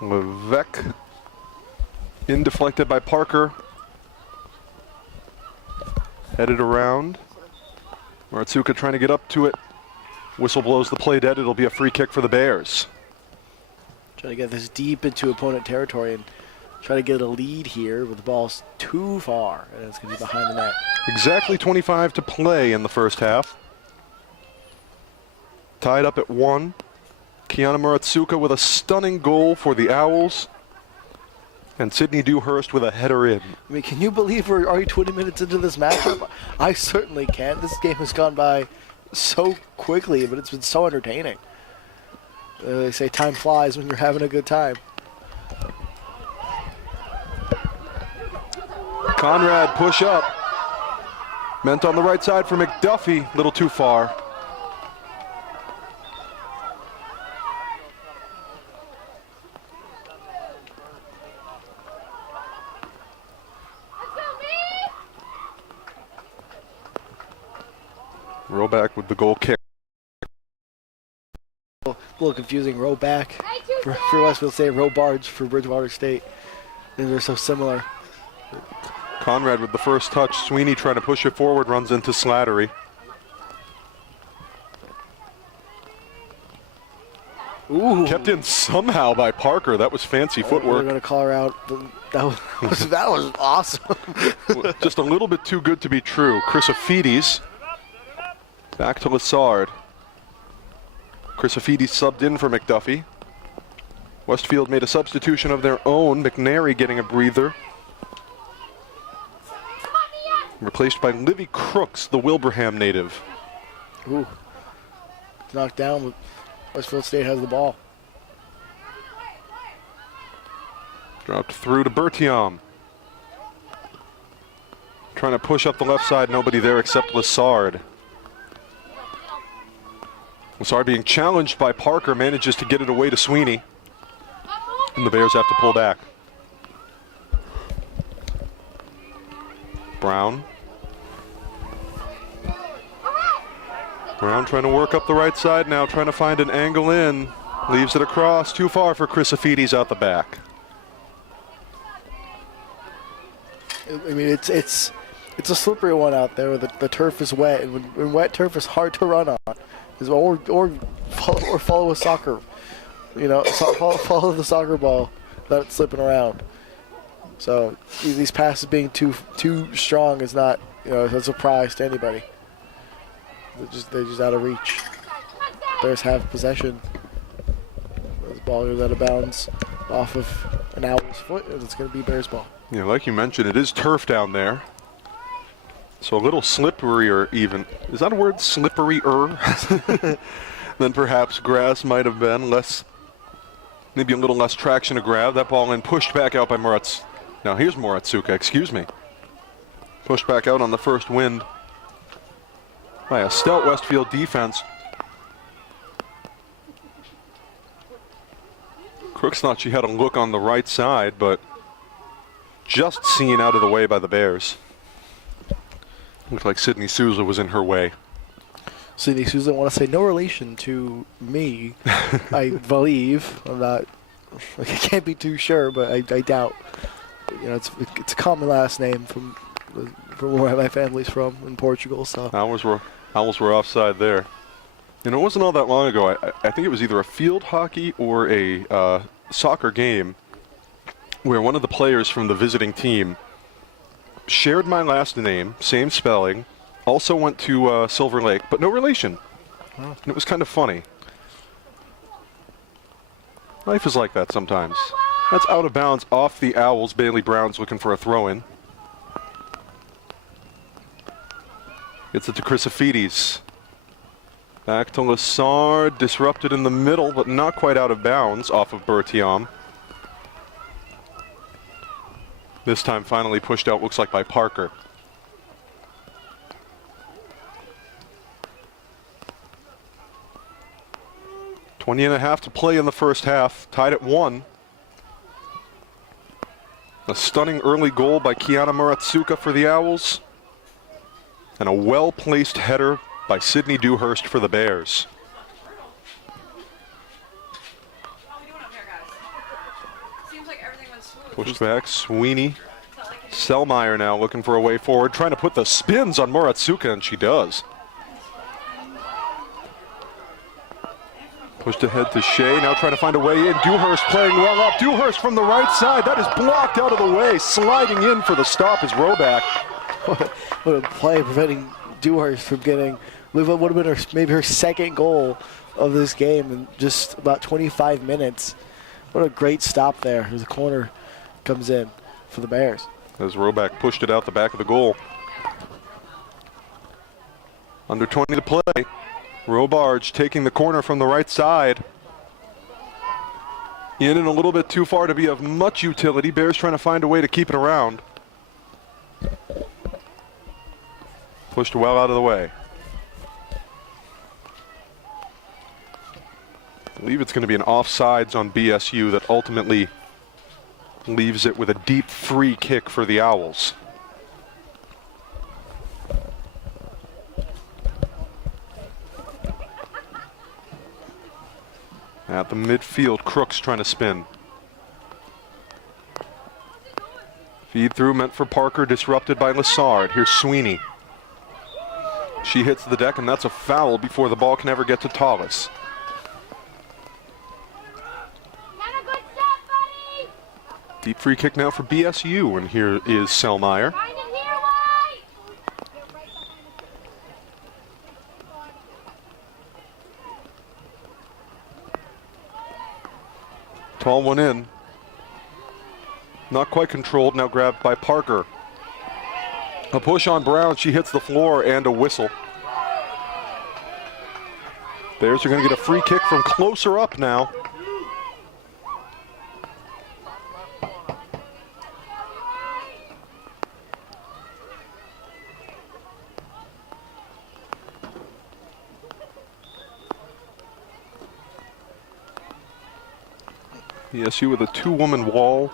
Levesque in deflected by Parker. Headed around. Maratsuka trying to get up to it. Whistle blows the play dead. It'll be a free kick for the Bears. Trying to get this deep into opponent territory and try to get a lead here, but the ball's too far, and it's going to be behind the net. Exactly 25 to play in the first half. Tied up at 1. Kiana Maratsuka with a stunning goal for the Owls. And Sydney Dewhurst with a header in. I mean, can you believe we're already 20 minutes into this matchup? I certainly can't. This game has gone by so quickly, but it's been so entertaining. They say time flies when you're having a good time. Conrad push up. Meant on the right side for McDuffie. A little too far. Roback with the goal kick. A little confusing. Roback for Westfield State, Robarge for Bridgewater State. They're so similar. Conrad with the first touch. Sweeney trying to push it forward, runs into Slattery. Ooh. Kept in somehow by Parker. That was fancy footwork. We're going to call her out. That was awesome. Just a little bit too good to be true. Chrysophides Back to Lassard. Crisafidi subbed in for McDuffie. Westfield made a substitution of their own. McNary getting a breather. Replaced by Livy Crooks, the Wilbraham native. Ooh. It's knocked down, but Westfield State has the ball. Dropped through to Bertiam. Trying to push up the left side, nobody there except Lassard. Lassard being challenged by Parker, manages to get it away to Sweeney. And the Bears have to pull back. Brown. Brown trying to work up the right side now, trying to find an angle in. Leaves it across, too far for Crisafidis out the back. I mean, it's a slippery one out there. The turf is wet, and when wet turf is hard to run on. Or follow a soccer, you know, follow the soccer ball, not slipping around. So these passes being too strong is not, you know, a surprise to anybody. They're just out of reach. Bears have possession. This ball goes out of bounds off of an Owl's foot, and it's going to be Bears ball. Yeah, like you mentioned, it is turf down there. So a little slipperier even. Is that a word? Slipperier? Than perhaps grass might have been. Maybe a little less traction to grab. That ball in pushed back out by Moratz. Now here's Moratsuka, excuse me. Pushed back out on the first wind by a stout Westfield defense. Crooks thought she had a look on the right side, but just seen out of the way by the Bears. Looked like Sydney Souza was in her way. Sydney Souza, I want to say no relation to me, I believe. I'm not, I can't be too sure, but I doubt. You know, it's a common last name from where my family's from in Portugal. So Owls were offside there. You know, it wasn't all that long ago. I think it was either a field hockey or a soccer game where one of the players from the visiting team shared my last name, same spelling, also went to Silver Lake, but no relation. And it was kind of funny. Life is like that sometimes. That's out of bounds off the Owls. Bailey Brown's looking for a throw-in. Gets it to Crisafidis. Back to Lassard, disrupted in the middle, but not quite out of bounds off of Bertiam. This time finally pushed out, looks like by Parker. .20.5 to play in the first half, tied at 1. A stunning early goal by Kiana Moratsuka for the Owls. And a well-placed header by Sydney Dewhurst for the Bears. Pushed back, Sweeney. Selmeyer now looking for a way forward, trying to put the spins on Moratsuka, and she does. Pushed ahead to Shea, now trying to find a way in. Dewhurst playing well up. Dewhurst from the right side, that is blocked out of the way. Sliding in for the stop is Roback. What a play preventing Dewhurst from getting what would have been maybe her second goal of this game in just about 25 minutes. What a great stop there as the corner comes in for the Bears. As Roback pushed it out the back of the goal. Under 20 to play. Robarge taking the corner from the right side. In and a little bit too far to be of much utility. Bears trying to find a way to keep it around. Pushed well out of the way. I believe it's going to be an offsides on BSU that ultimately leaves it with a deep free kick for the Owls. At the midfield, Crooks trying to spin. Feed through meant for Parker, disrupted by Lassard. Here's Sweeney. She hits the deck, and that's a foul before the ball can ever get to Tallis. Deep free kick now for BSU, and here is Selmeyer. Tall one in. Not quite controlled, now grabbed by Parker. A push on Brown, she hits the floor, and a whistle. Bears are going to get a free kick from closer up now. ESU with a two-woman wall.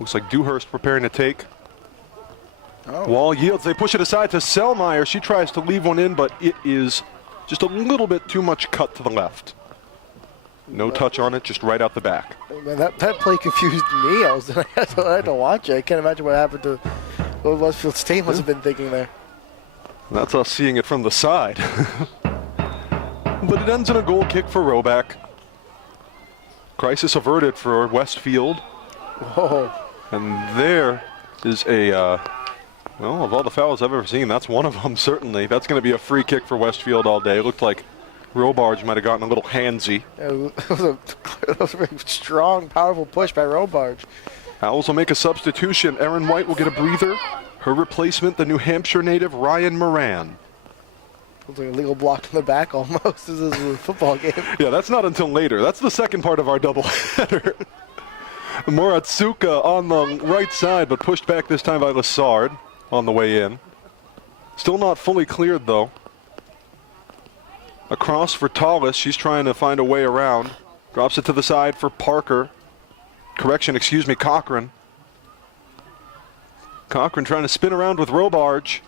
Looks like Dewhurst preparing to take. Oh. Wall yields. They push it aside to Selmayr. She tries to leave one in, but it is just a little bit too much cut to the left. No touch on it, just right out the back. Man, that play confused me. I had to watch it. I can't imagine what happened to what Westfield State must have been thinking there. That's us seeing it from the side. But it ends in a goal kick for Roback. Crisis averted for Westfield. Whoa. And there is a, well, of all the fouls I've ever seen, that's one of them, certainly. That's going to be a free kick for Westfield all day. It looked like Robarge might have gotten a little handsy. Yeah, that was a very strong, powerful push by Robarge. Owls will make a substitution. Erin White will get a breather. Her replacement, the New Hampshire native, Ryan Moran. Looks like a legal block in the back almost. This is a football game. Yeah, that's not until later. That's the second part of our doubleheader. Moratsuka on the right side, but pushed back this time by Lassard on the way in. Still not fully cleared, though. Across for Tallis. She's trying to find a way around. Drops it to the side for Parker. Correction, excuse me, Cochran. Cochran trying to spin around with Robarge.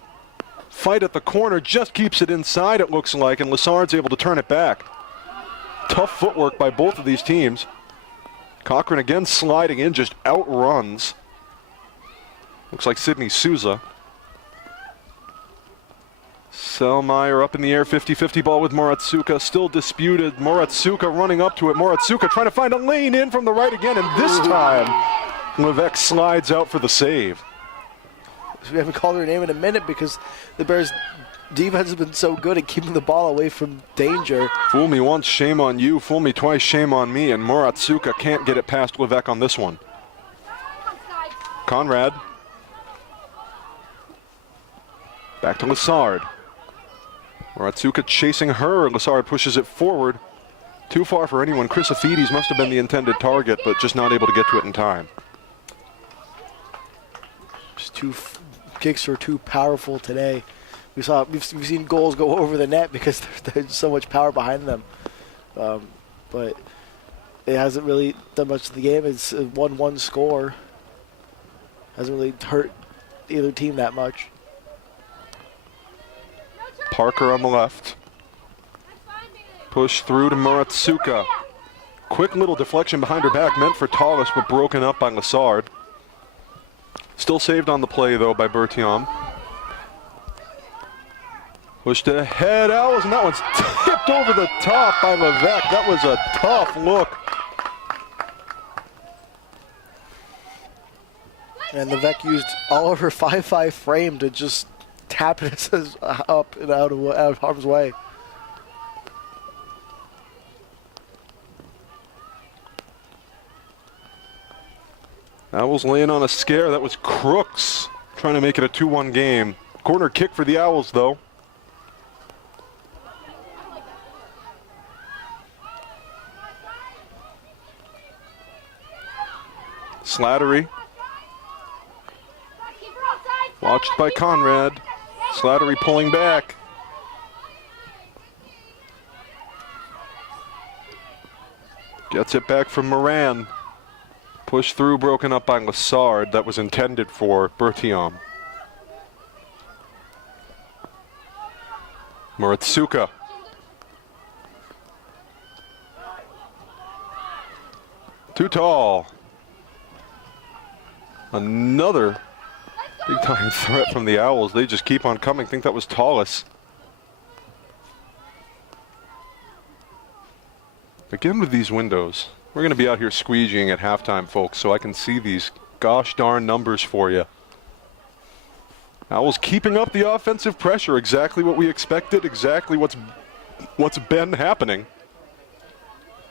Fight at the corner, just keeps it inside, it looks like, and Lassard's able to turn it back. Tough footwork by both of these teams. Cochran again sliding in, just outruns. Looks like Sydney Souza. Selmayr up in the air, 50-50 ball with Moratsuka, still disputed. Moratsuka running up to it. Moratsuka trying to find a lane in from the right again, and this time Levesque slides out for the save. We haven't called her name in a minute because the Bears' defense has been so good at keeping the ball away from danger. Fool me once, shame on you. Fool me twice, shame on me. And Moratsuka can't get it past Levesque on this one. Conrad. Back to Lassard. Moratsuka chasing her. Lassard pushes it forward. Too far for anyone. Chris Afides must have been the intended target, but just not able to get to it in time. Just two kicks are too powerful today. We've seen goals go over the net because there's so much power behind them. But it hasn't really done much to the game. It's a 1-1 score. Hasn't really hurt either team that much. Parker on the left. Push through to Moratsuka. Quick little deflection behind her back, meant for Tallis, but broken up by Lassard. Still saved on the play, though, by Bertiom. Pushed ahead, Owls, and that one's tipped over the top by Levesque. That was a tough look. And Levesque used all of her 5-5 frame to just tap it up and out of harm's way. Owls laying on a scare. That was Crooks trying to make it a 2-1 game. Corner kick for the Owls, though. Slattery. Watched by Conrad. Slattery pulling back. Gets it back from Moran. Push through, broken up by Lassard. That was intended for Bertiom. Moratsuka. Too tall. Another big time threat from the Owls. They just keep on coming. I think that was Tallis. Again with these windows. We're going to be out here squeegeeing at halftime, folks, so I can see these gosh darn numbers for you. Owls keeping up the offensive pressure. Exactly what we expected. Exactly what's been happening.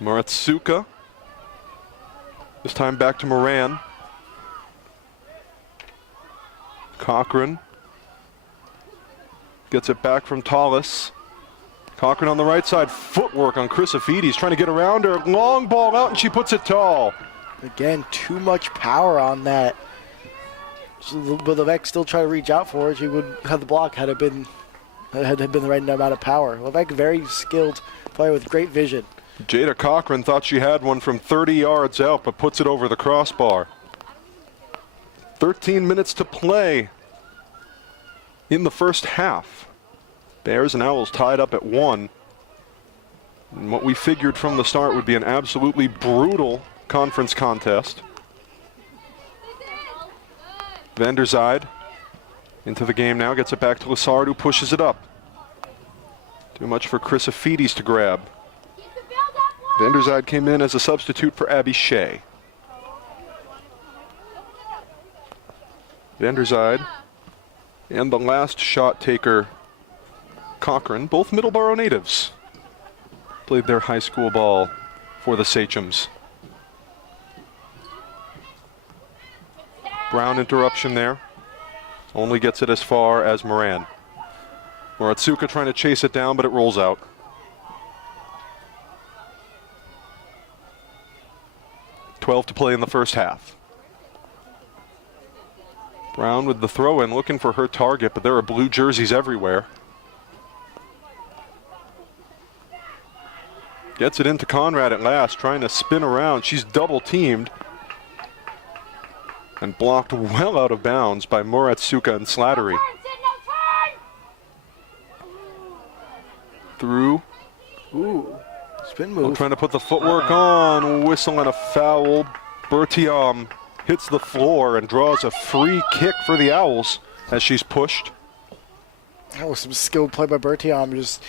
Moratsuka. This time back to Moran. Cochran gets it back from Tallis. Cochran on the right side. Footwork on Chrysophides, trying to get around her. Long ball out, and she puts it tall. Again, too much power on that. So, but Levesque still try to reach out for her. She would have the block had it been the right amount of power. Levesque, very skilled player with great vision. Jada Cochran thought she had one from 30 yards out, but puts it over the crossbar. 13 minutes to play in the first half. Bears and Owls tied up at 1. And what we figured from the start would be an absolutely brutal conference contest. Vanderzijde into the game now, gets it back to Lassard, who pushes it up. Too much for Chrysophides to grab. Vanderzijde came in as a substitute for Abby Shea. Vanderzijde and the last shot taker, Cochran, both Middleborough natives, played their high school ball for the Sachems. Brown interruption there. Only gets it as far as Moran. Moratsuka trying to chase it down, but it rolls out. .12 to play in the first half. Brown with the throw-in, looking for her target, but there are blue jerseys everywhere. Gets it into Conrad at last, trying to spin around. She's double-teamed and blocked well out of bounds by Moratsuka and Slattery. Through. Ooh, spin move. Trying to put the footwork on, whistle and a foul. Bertiam hits the floor and draws a free kick for the Owls as she's pushed. That was some skilled play by Bertiam. Just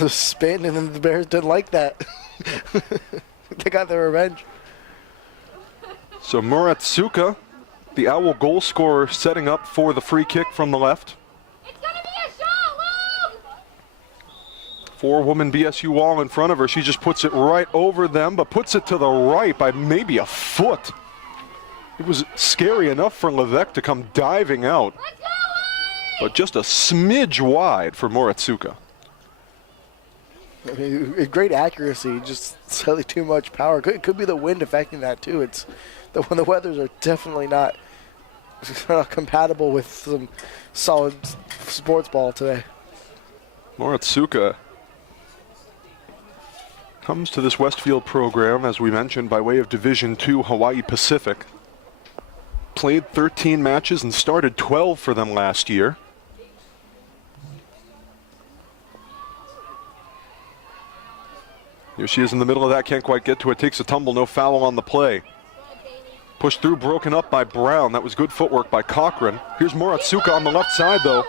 the spin, and then the Bears didn't like that. They got their revenge. So Moratsuka, the Owl goal scorer, setting up for the free kick from the left. It's gonna be a shot, Luke! 4-woman BSU wall in front of her. She just puts it right over them, but puts it to the right by maybe a foot. It was scary enough for Levesque to come diving out, but just a smidge wide for Moratsuka. I mean, great accuracy, just slightly too much power. It could be the wind affecting that too. It's the weathers are definitely not compatible with some solid sports ball today. Moratsuka comes to this Westfield program, as we mentioned, by way of Division II Hawaii Pacific. Played 13 matches and started 12 for them last year. Here she is in the middle of that, can't quite get to it, takes a tumble, no foul on the play. Pushed through, broken up by Brown. That was good footwork by Cochran. Here's Moratsuka on the left side, though.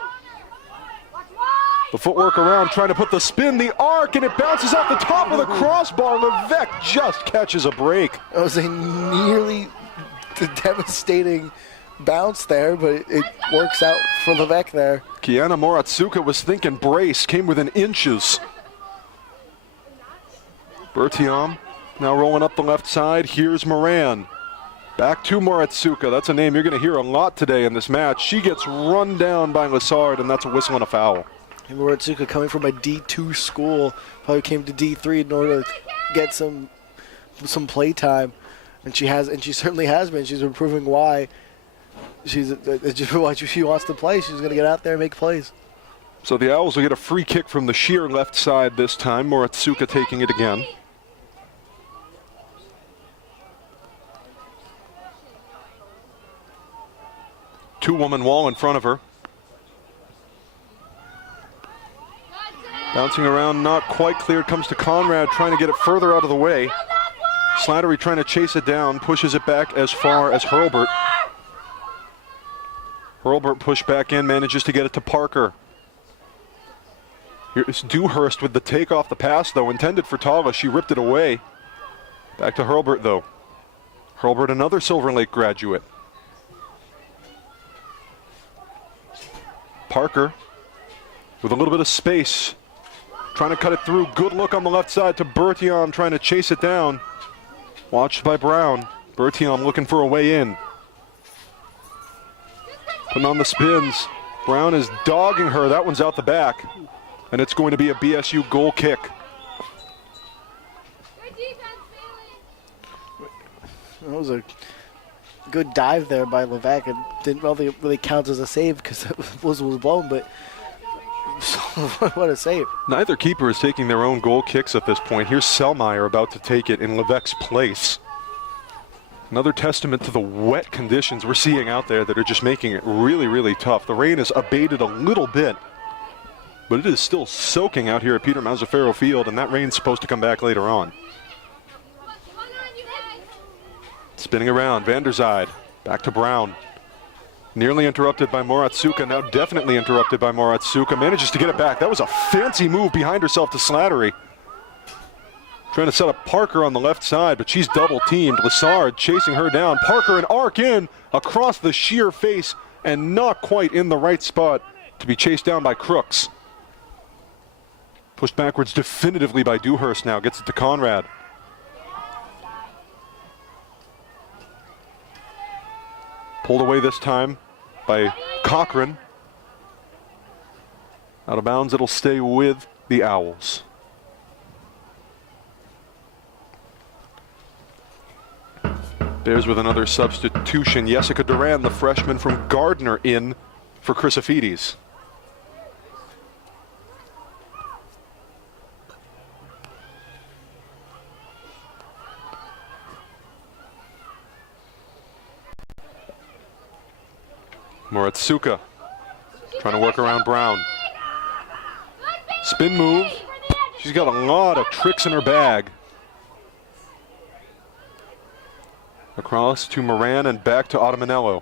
The footwork around, trying to put the spin, the arc, and it bounces off the top of the crossbar. Levesque just catches a break. It was a nearly devastating bounce there, but it works out for Levesque there. Kiana Moratsuka was thinking brace, came within inches. Bertiam now rolling up the left side. Here's Moran. Back to Moratsuka. That's a name you're going to hear a lot today in this match. She gets run down by Lassard, and that's a whistle and a foul. And Moratsuka, coming from a D2 school, probably came to D3 in order to get some play time, and she certainly has been. She's been proving why she wants to play. She's going to get out there and make plays. So the Owls will get a free kick from the sheer left side this time. Moratsuka taking it again. Two-woman wall in front of her. Bouncing around, not quite cleared. Comes to Conrad, trying to get it further out of the way. Slattery trying to chase it down, pushes it back as far as Hurlburt. Hurlburt pushed back in, manages to get it to Parker. Here's Dewhurst with the take off the pass, though, intended for Tala. She ripped it away. Back to Hurlburt, though. Hurlburt, another Silver Lake graduate. Parker with a little bit of space, trying to cut it through. Good look on the left side to Bertiom, trying to chase it down. Watched by Brown. Bertiom looking for a way in. Putting on the spins. Brown is dogging her. That one's out the back. And it's going to be a BSU goal kick. That was a good dive there by Levesque. It didn't really count as a save because it was blown, but what a save. Neither keeper is taking their own goal kicks at this point. Here's Selmayr about to take it in Levesque's place. Another testament to the wet conditions we're seeing out there that are just making it really, really tough. The rain has abated a little bit, but it is still soaking out here at Peter Mazzaferro Field, and that rain's supposed to come back later on. Spinning around, Van der Zijde, back to Brown. Nearly interrupted by Moratsuka, now definitely interrupted by Moratsuka. Manages to get it back. That was a fancy move behind herself to Slattery. Trying to set up Parker on the left side, but she's double teamed. Lessard chasing her down. Parker an arc in across the sheer face and not quite in the right spot to be chased down by Crooks. Pushed backwards definitively by Dewhurst now. Gets it to Conrad. Pulled away this time by Cochran. Out of bounds, it'll stay with the Owls. Bears with another substitution. Jessica Duran, the freshman from Gardner, in for Chrysofides. Moratsuka trying to work around Brown. Spin move. She's got a lot of tricks in her bag. Across to Moran and back to Ottamanello.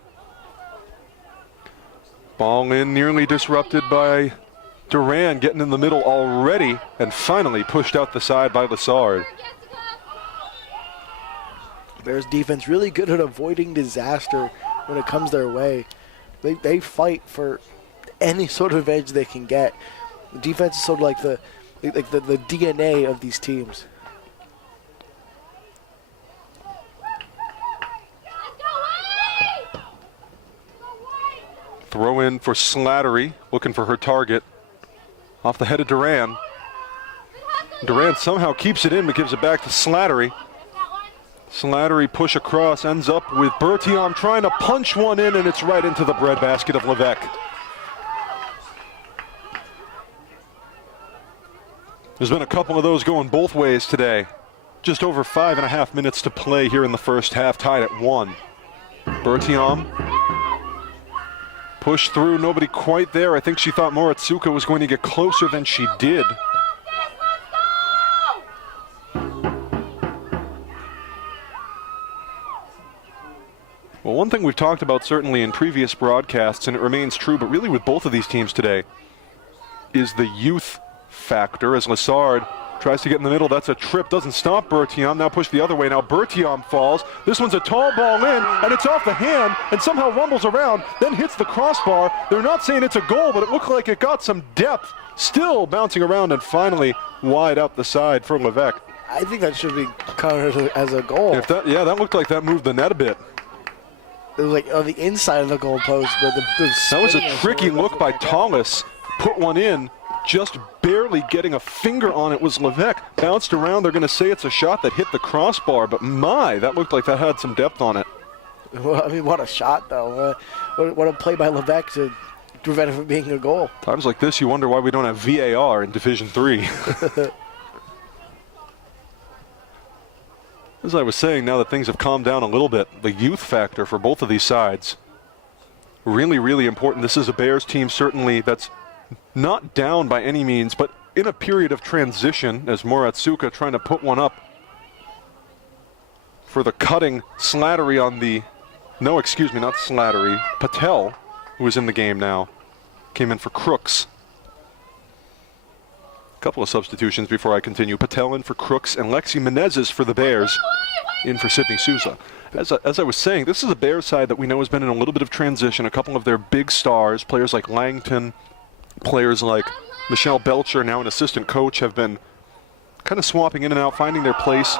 Ball in, nearly disrupted by Duran, getting in the middle already and finally pushed out the side by Lessard. Bears defense really good at avoiding disaster when it comes their way. They fight for any sort of edge they can get. The defense is sort of like the DNA of these teams. Throw in for Slattery, looking for her target. Off the head of Duran. Duran somehow keeps it in, but gives it back to Slattery. Slattery push across, ends up with Bertiom trying to punch one in, and it's right into the breadbasket of Levesque. There's been a couple of those going both ways today. Just over 5.5 minutes to play here in the first half, tied at 1. Bertiom pushed through, nobody quite there. I think she thought Moratsuka was going to get closer than she did. Well, one thing we've talked about certainly in previous broadcasts, and it remains true, but really with both of these teams today, is the youth factor. As Lessard tries to get in the middle, that's a trip, doesn't stop Bertiom, now push the other way. Now Bertiom falls, this one's a tall ball in, and it's off the hand, and somehow rumbles around, then hits the crossbar. They're not saying it's a goal, but it looked like it got some depth. Still bouncing around and finally wide up the side for Levesque. I think that should be counted as a goal. That looked like that moved the net a bit. It was like on the inside of the goalpost, but that was a tricky look by Tallis. Put one in, just barely getting a finger on it was Levesque. Bounced around, they're going to say it's a shot that hit the crossbar, but my, that looked like that had some depth on it. Well, I mean, what a shot, though. What a play by Levesque to prevent it from being a goal. Times like this, you wonder why we don't have VAR in Division 3. As I was saying, now that things have calmed down a little bit, the youth factor for both of these sides, really, really important. This is a Bears team certainly that's not down by any means, but in a period of transition as Moratsuka trying to put one up for the cutting Slattery on the, no, excuse me, not Slattery, Patel, who is in the game now, came in for Crooks. Couple of substitutions before I continue. Patel in for Crooks and Lexi Menezes for the Bears in for Sydney Souza. As I was saying, this is a Bears side that we know has been in a little bit of transition. A couple of their big stars, players like Langton, players like Michelle Belcher, now an assistant coach, have been kind of swapping in and out, finding their place.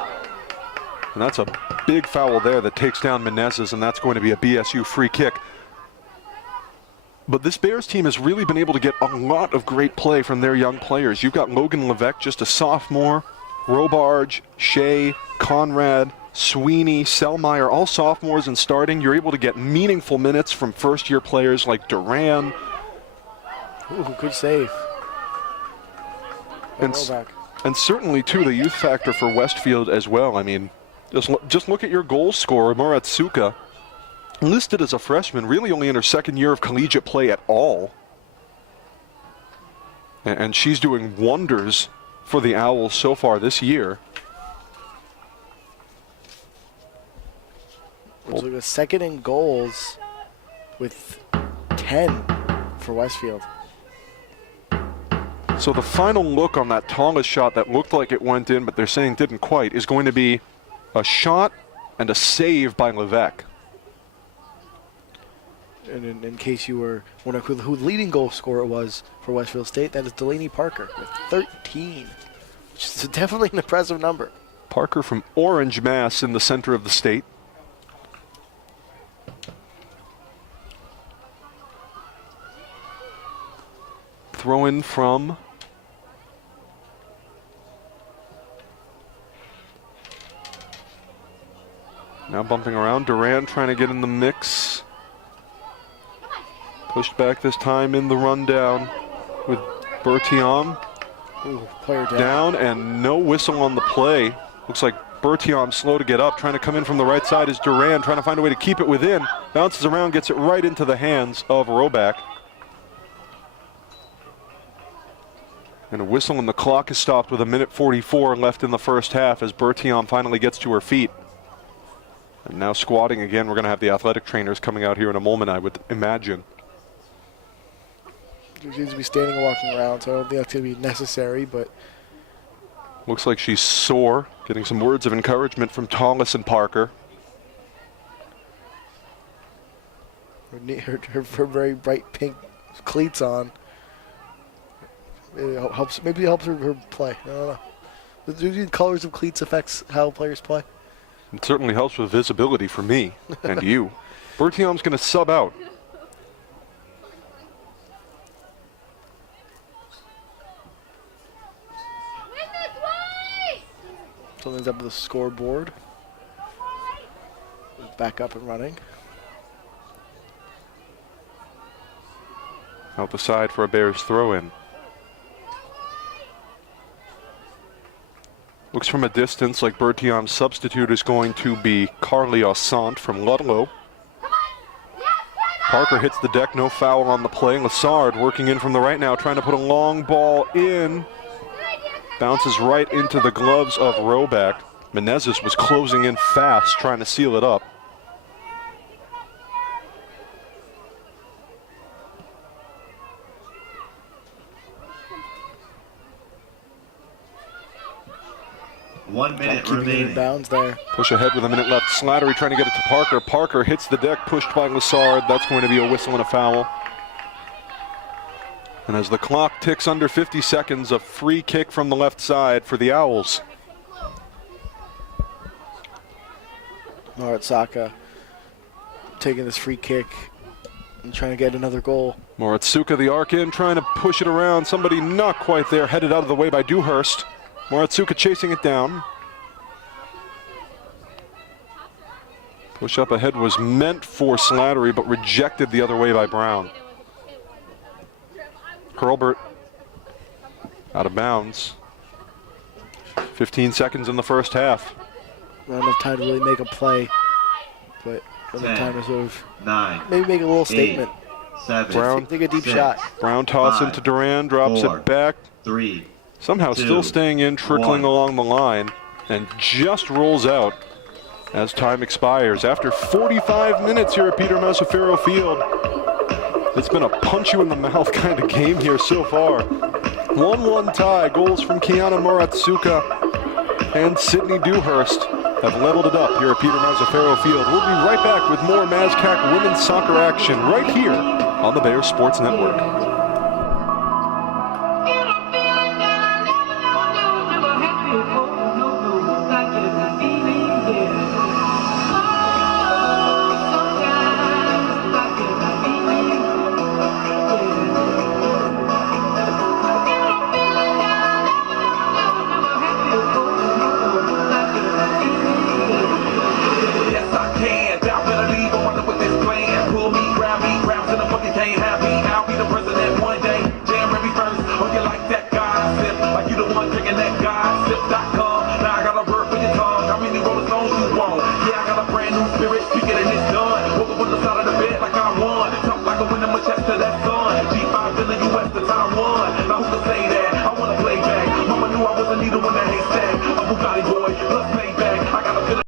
And that's a big foul there that takes down Menezes, and that's going to be a BSU free kick. But this Bears team has really been able to get a lot of great play from their young players. You've got Logan Levesque, just a sophomore, Robarge, Shea, Conrad, Sweeney, Selmeyer, all sophomores and starting. You're able to get meaningful minutes from first-year players like Duran. Ooh, good save. And certainly, too, the youth factor for Westfield as well. I mean, just look at your goal scorer, Moratsuka, listed as a freshman, really only in her second year of collegiate play at all. And she's doing wonders for the Owls so far this year. Looks like a second in goals with 10 for Westfield. So the final look on that tallest shot that looked like it went in, but they're saying didn't quite, is going to be a shot and a save by Levesque. And in case you were wondering who the leading goal scorer was for Westfield State, that is Delaney Parker with 13, which is definitely an impressive number. Parker from Orange, Mass, in the center of the state. Throw in from now bumping around. Duran trying to get in the mix. Pushed back this time in the rundown with Bertiam. Ooh, player down and no whistle on the play. Looks like Bertiam slow to get up. Trying to come in from the right side is Duran, trying to find a way to keep it within. Bounces around, gets it right into the hands of Roback. And a whistle and the clock is stopped with 1:44 left in the first half as Bertiam finally gets to her feet. And now squatting again. We're going to have the athletic trainers coming out here in a moment, I would imagine. She seems to be standing and walking around, so I don't think that's going to be necessary, but... Looks like she's sore. Getting some words of encouragement from Tollis and Parker. Her very bright pink cleats on. Maybe it helps her play. I don't know. Do the colors of cleats affects how players play? It certainly helps with visibility for me and you. Bertiam's going to sub out. Something's up with the scoreboard. Back up and running. Out the side for a Bears throw-in. Looks from a distance like Bertiam's substitute is going to be Carly Assant from Ludlow. Parker hits the deck, no foul on the play. Lassard working in from the right now, trying to put a long ball in. Bounces right into the gloves of Roback. Menezes was closing in fast, trying to seal it up. One minute remaining. Bounds there. Push ahead with a minute left. Slattery trying to get it to Parker. Parker hits the deck, pushed by Lassard. That's going to be a whistle and a foul. And as the clock ticks under 50 seconds, a free kick from the left side for the Owls. Moratsuka taking this free kick and trying to get another goal. Moratsuka, the arc in, trying to push it around. Somebody not quite there, headed out of the way by Dewhurst. Moratsuka chasing it down. Push up ahead was meant for Slattery, but rejected the other way by Brown. Hurlbert out of bounds. 15 seconds in the first half. Not enough time to really make a play, but enough time to sort of 9, maybe make a little statement. 7, Brown, take a deep shot. Brown toss 5, into Duran, drops 4, it back. 3. Somehow 2, still staying in, trickling 1. along the line, and just rolls out as time expires. After 45 minutes here at Peter Mazzaferro Field, it's been a punch-you-in-the-mouth kind of game here so far. 1-1 tie. Goals from Kiana Moratsuka and Sydney Dewhurst have leveled it up here at Peter Mazzaferro Field. We'll be right back with more MASCAC women's soccer action right here on the Bears Sports Network. looking at godsip.com. Now I got a word for your tongue. How many Rolling Stones you want? Yeah, I got a brand new spirit. You getting this done. Woke up on the side of the bed like I won. Talk like a winner, my chest to that sun. G5 billion US to Taiwan. Now who can say that? I wanna play back. Mama knew I was a needle in that haystack. A Bugatti boy, plus payback. I got a feeling.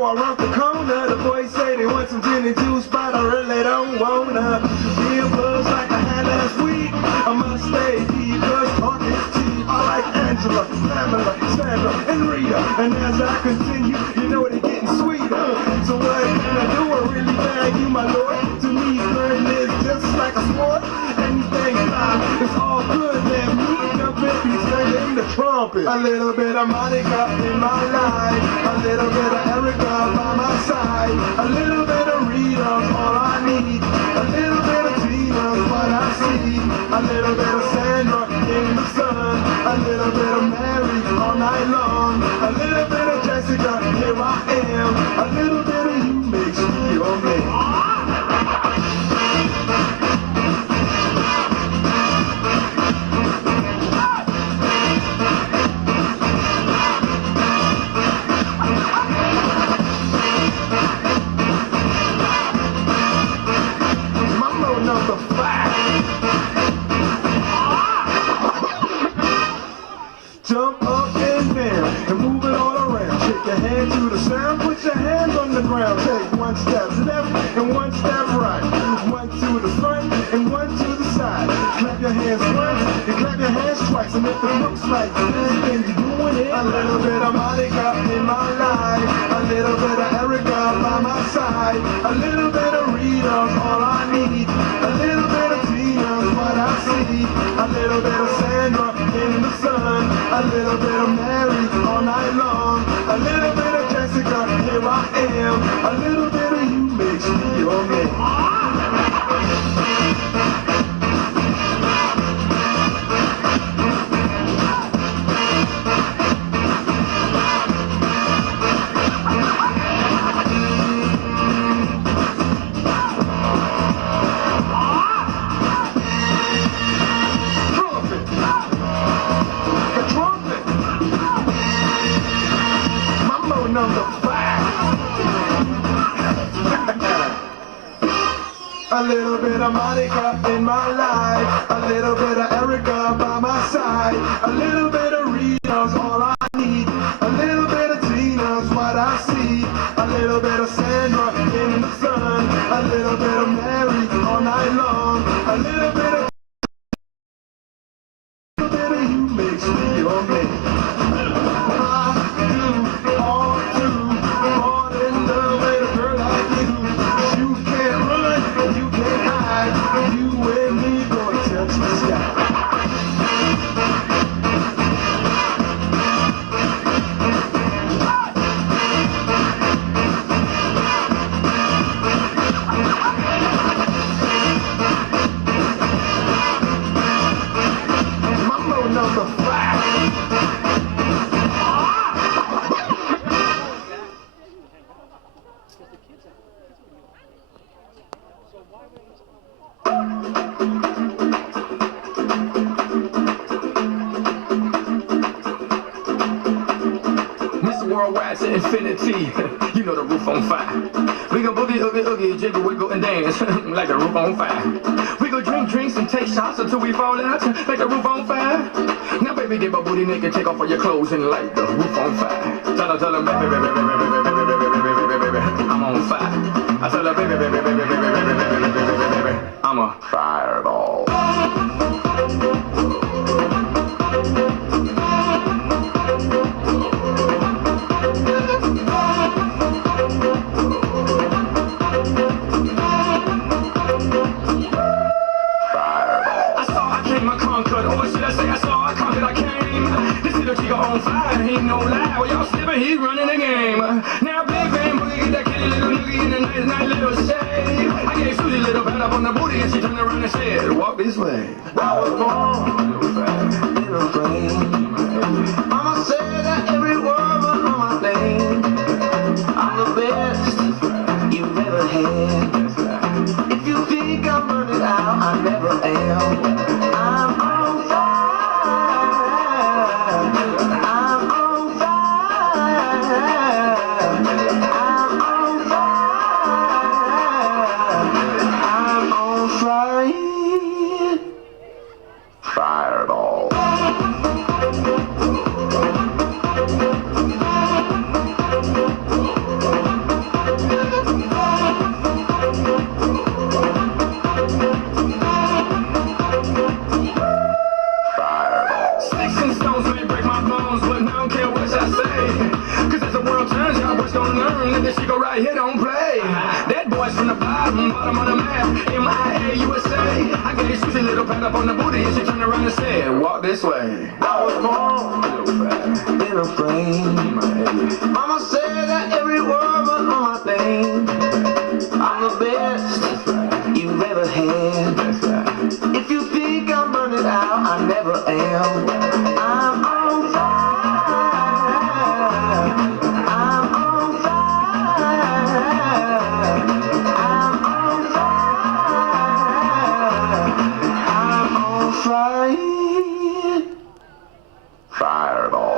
Around the corner, the boys say they want some gin and juice, but I really don't wanna be a buzz like I had last week. I must stay because talk is cheap. I like Angela, Pamela, Sandra, and Rita, and as I continue, you know they're getting sweeter. So what can I do? I really beg you, my lord. To me, flirting is just like a sport. Anything fly, it's all good. Let me jump in, be singing the trumpet. A little bit of Monica in my life, a little bit of Erica by my side, a little bit of Rita's all I need, a little bit of Tina's what I see, a little bit of Sandra in the sun, a little bit of Mary all night long, a little bit of Jessica, here I am, a little bit of you makes me your man. left and one step right. One to the front and one to the side. Clap your hands once and clap your hands twice. And if it looks like this, then you're doing it. A little bit of Monica in my life. A little bit of Erica by my side. A little bit of Rita's all I need. A little bit of Tina's what I see. A little bit of Sandra in the sun. A little bit of Mary all night long. A little bit of Jessica, here I am. A little bit of you makes me your man. A little bit of Monica in my life. A little bit of Erica by my side. A little bit of Rita's all I need. A little bit of Tina's what I see. A little bit of Sandra in the sun. A little bit of Mary all night long. A little bit of you makes me your man. I do all too fall in love with a girl like you. You can't run, you can't hide. You and me gonna touch the sky. Mambo number 5. Mr. Worldwide to infinity, you know the roof on fire. We go boogie, oogie, oogie, jiggle, wiggle, and dance like the roof on fire. We go drink drinks and take shots until we fall out like the roof on fire. Now baby, get my booty naked, take off all your clothes and light the roof on fire. Tell her, baby, baby, baby, baby, baby, baby, baby, baby, baby, I'm on fire. I tell her, baby, baby, baby, baby, baby, baby, baby, baby, baby, I'm a fireball. On fire, ain't no lie. Well, y'all slipping, he's running the game. Now, big bang boogie, get that kitty little noogie in a nice little shade. I gave Susie a little pat up on the booty and she turned around and said, walk this way. I was born in a frame. Mama said that every word was on my name. I'm the best you've ever had. If you think I'm burning out, I never am. I'm on fire. Fireball. Sticks and stones may break my bones, but I don't care what I say. Cause as the world turns, y'all boys gonna learn that this shit go right here don't play. That boy's from the bottom of the map, MIA, USA. I gave Susie a little pat up on the booty and she turned around and said, walk this way. I was born in a frame. Mama said that every word was on my name. I'm the best you've ever had. If you think I'm burning out, I never am. I'm on fire. I'm on fire. I'm on fire. I'm on fire. Fireball.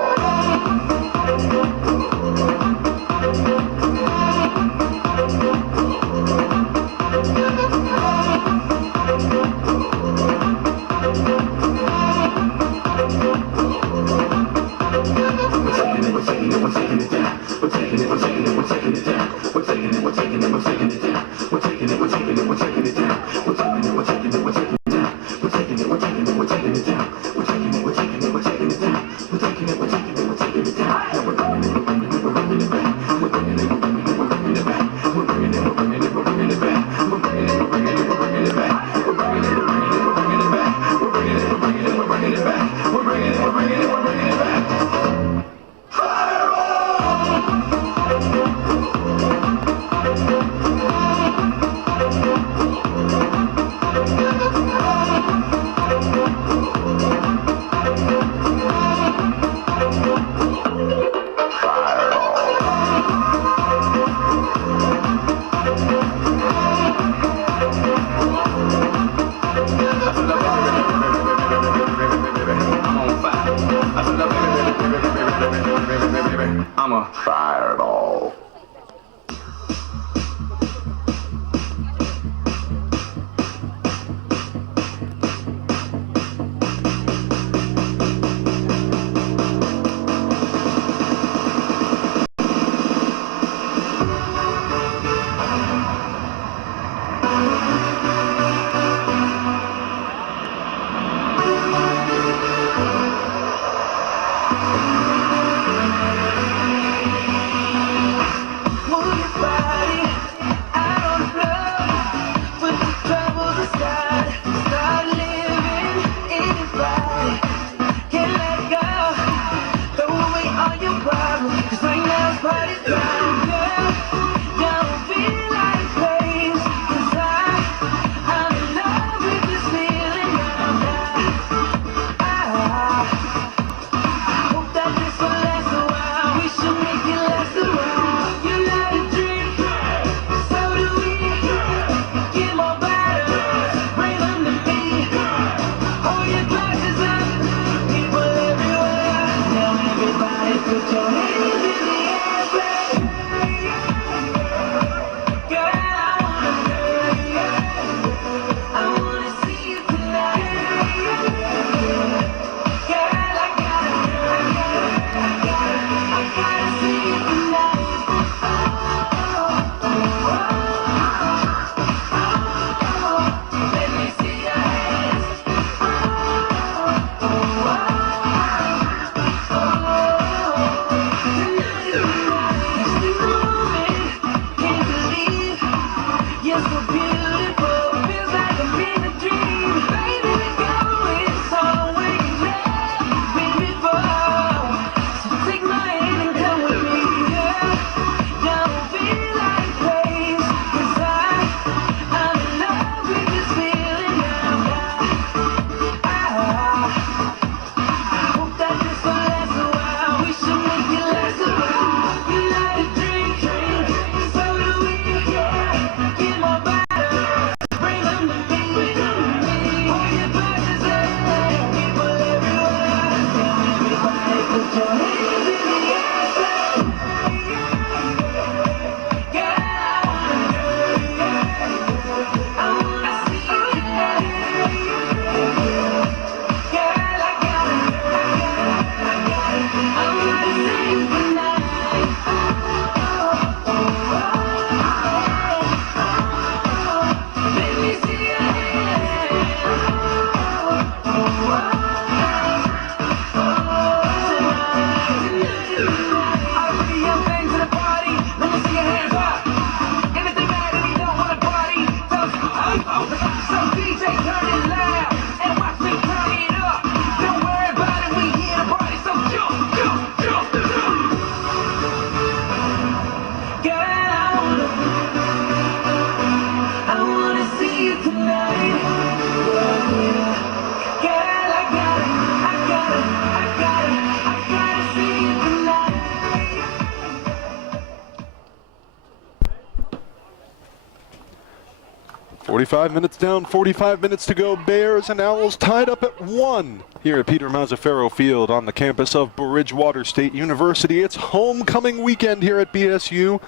.45 minutes down, 45 minutes to go. Bears and Owls tied up at 1 here at Peter Mazzaferro Field on the campus of Bridgewater State University. It's homecoming weekend here at BSU,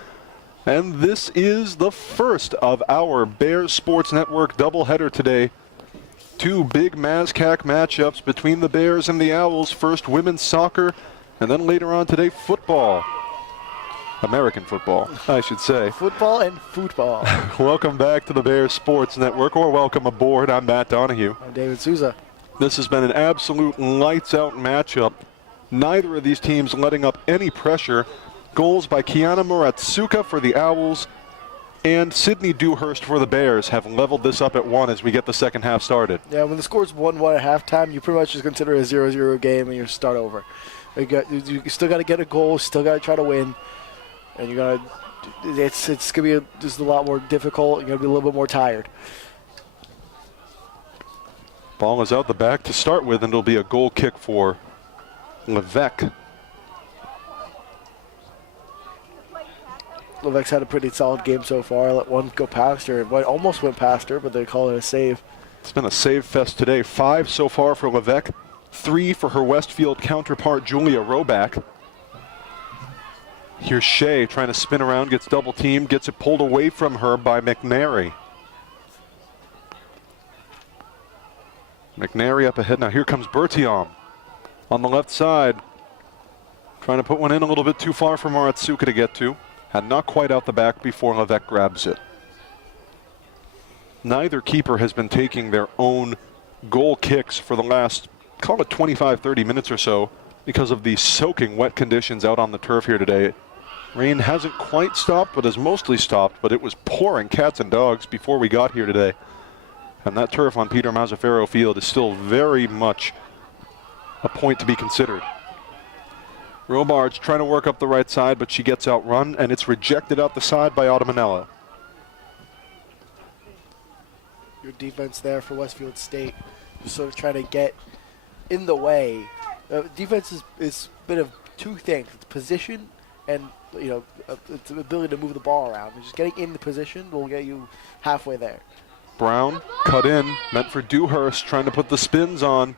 and this is the first of our Bears Sports Network doubleheader today. Two big MASCAC matchups between the Bears and the Owls. First women's soccer, and then later on today football. American football, I should say. Football and football. Welcome back to the Bears Sports Network, or welcome aboard. I'm Matt Donahue. I'm David Souza. This has been an absolute lights-out matchup. Neither of these teams letting up any pressure. Goals by Kiana Muratsuka for the Owls and Sydney Dewhurst for the Bears have leveled this up at 1 as we get the second half started. Yeah, when the score's 1-1 at halftime, you pretty much just consider it a 0-0 game and you start over. You still got to get a goal, still got to try to win. And it's gonna be just a lot more difficult. You're gonna be a little bit more tired. Ball is out the back to start with, and it'll be a goal kick for Levesque. Levesque's had a pretty solid game so far. Let one go past her. It almost went past her, but they call it a save. It's been a save fest today. 5 so far for Levesque, 3 for her Westfield counterpart Julia Roback. Here's Shea trying to spin around, gets double teamed, gets it pulled away from her by McNary. McNary up ahead now. Here comes Bertiom on the left side. Trying to put one in a little bit too far for Muratsuka to get to. And not quite out the back before Levesque grabs it. Neither keeper has been taking their own goal kicks for the last, call it 25, 30 minutes or so, because of the soaking wet conditions out on the turf here today. Rain hasn't quite stopped, but has mostly stopped, but it was pouring cats and dogs before we got here today. And that turf on Peter Mazzaferro Field is still very much a point to be considered. Robards trying to work up the right side, but she gets outrun, and it's rejected out the side by Audamanella. Your defense there for Westfield State, just sort of trying to get in the way. Defense is a bit of two things: it's position and it's the ability to move the ball around. Just getting in the position will get you halfway there. Brown cut in, meant for Dewhurst, trying to put the spins on.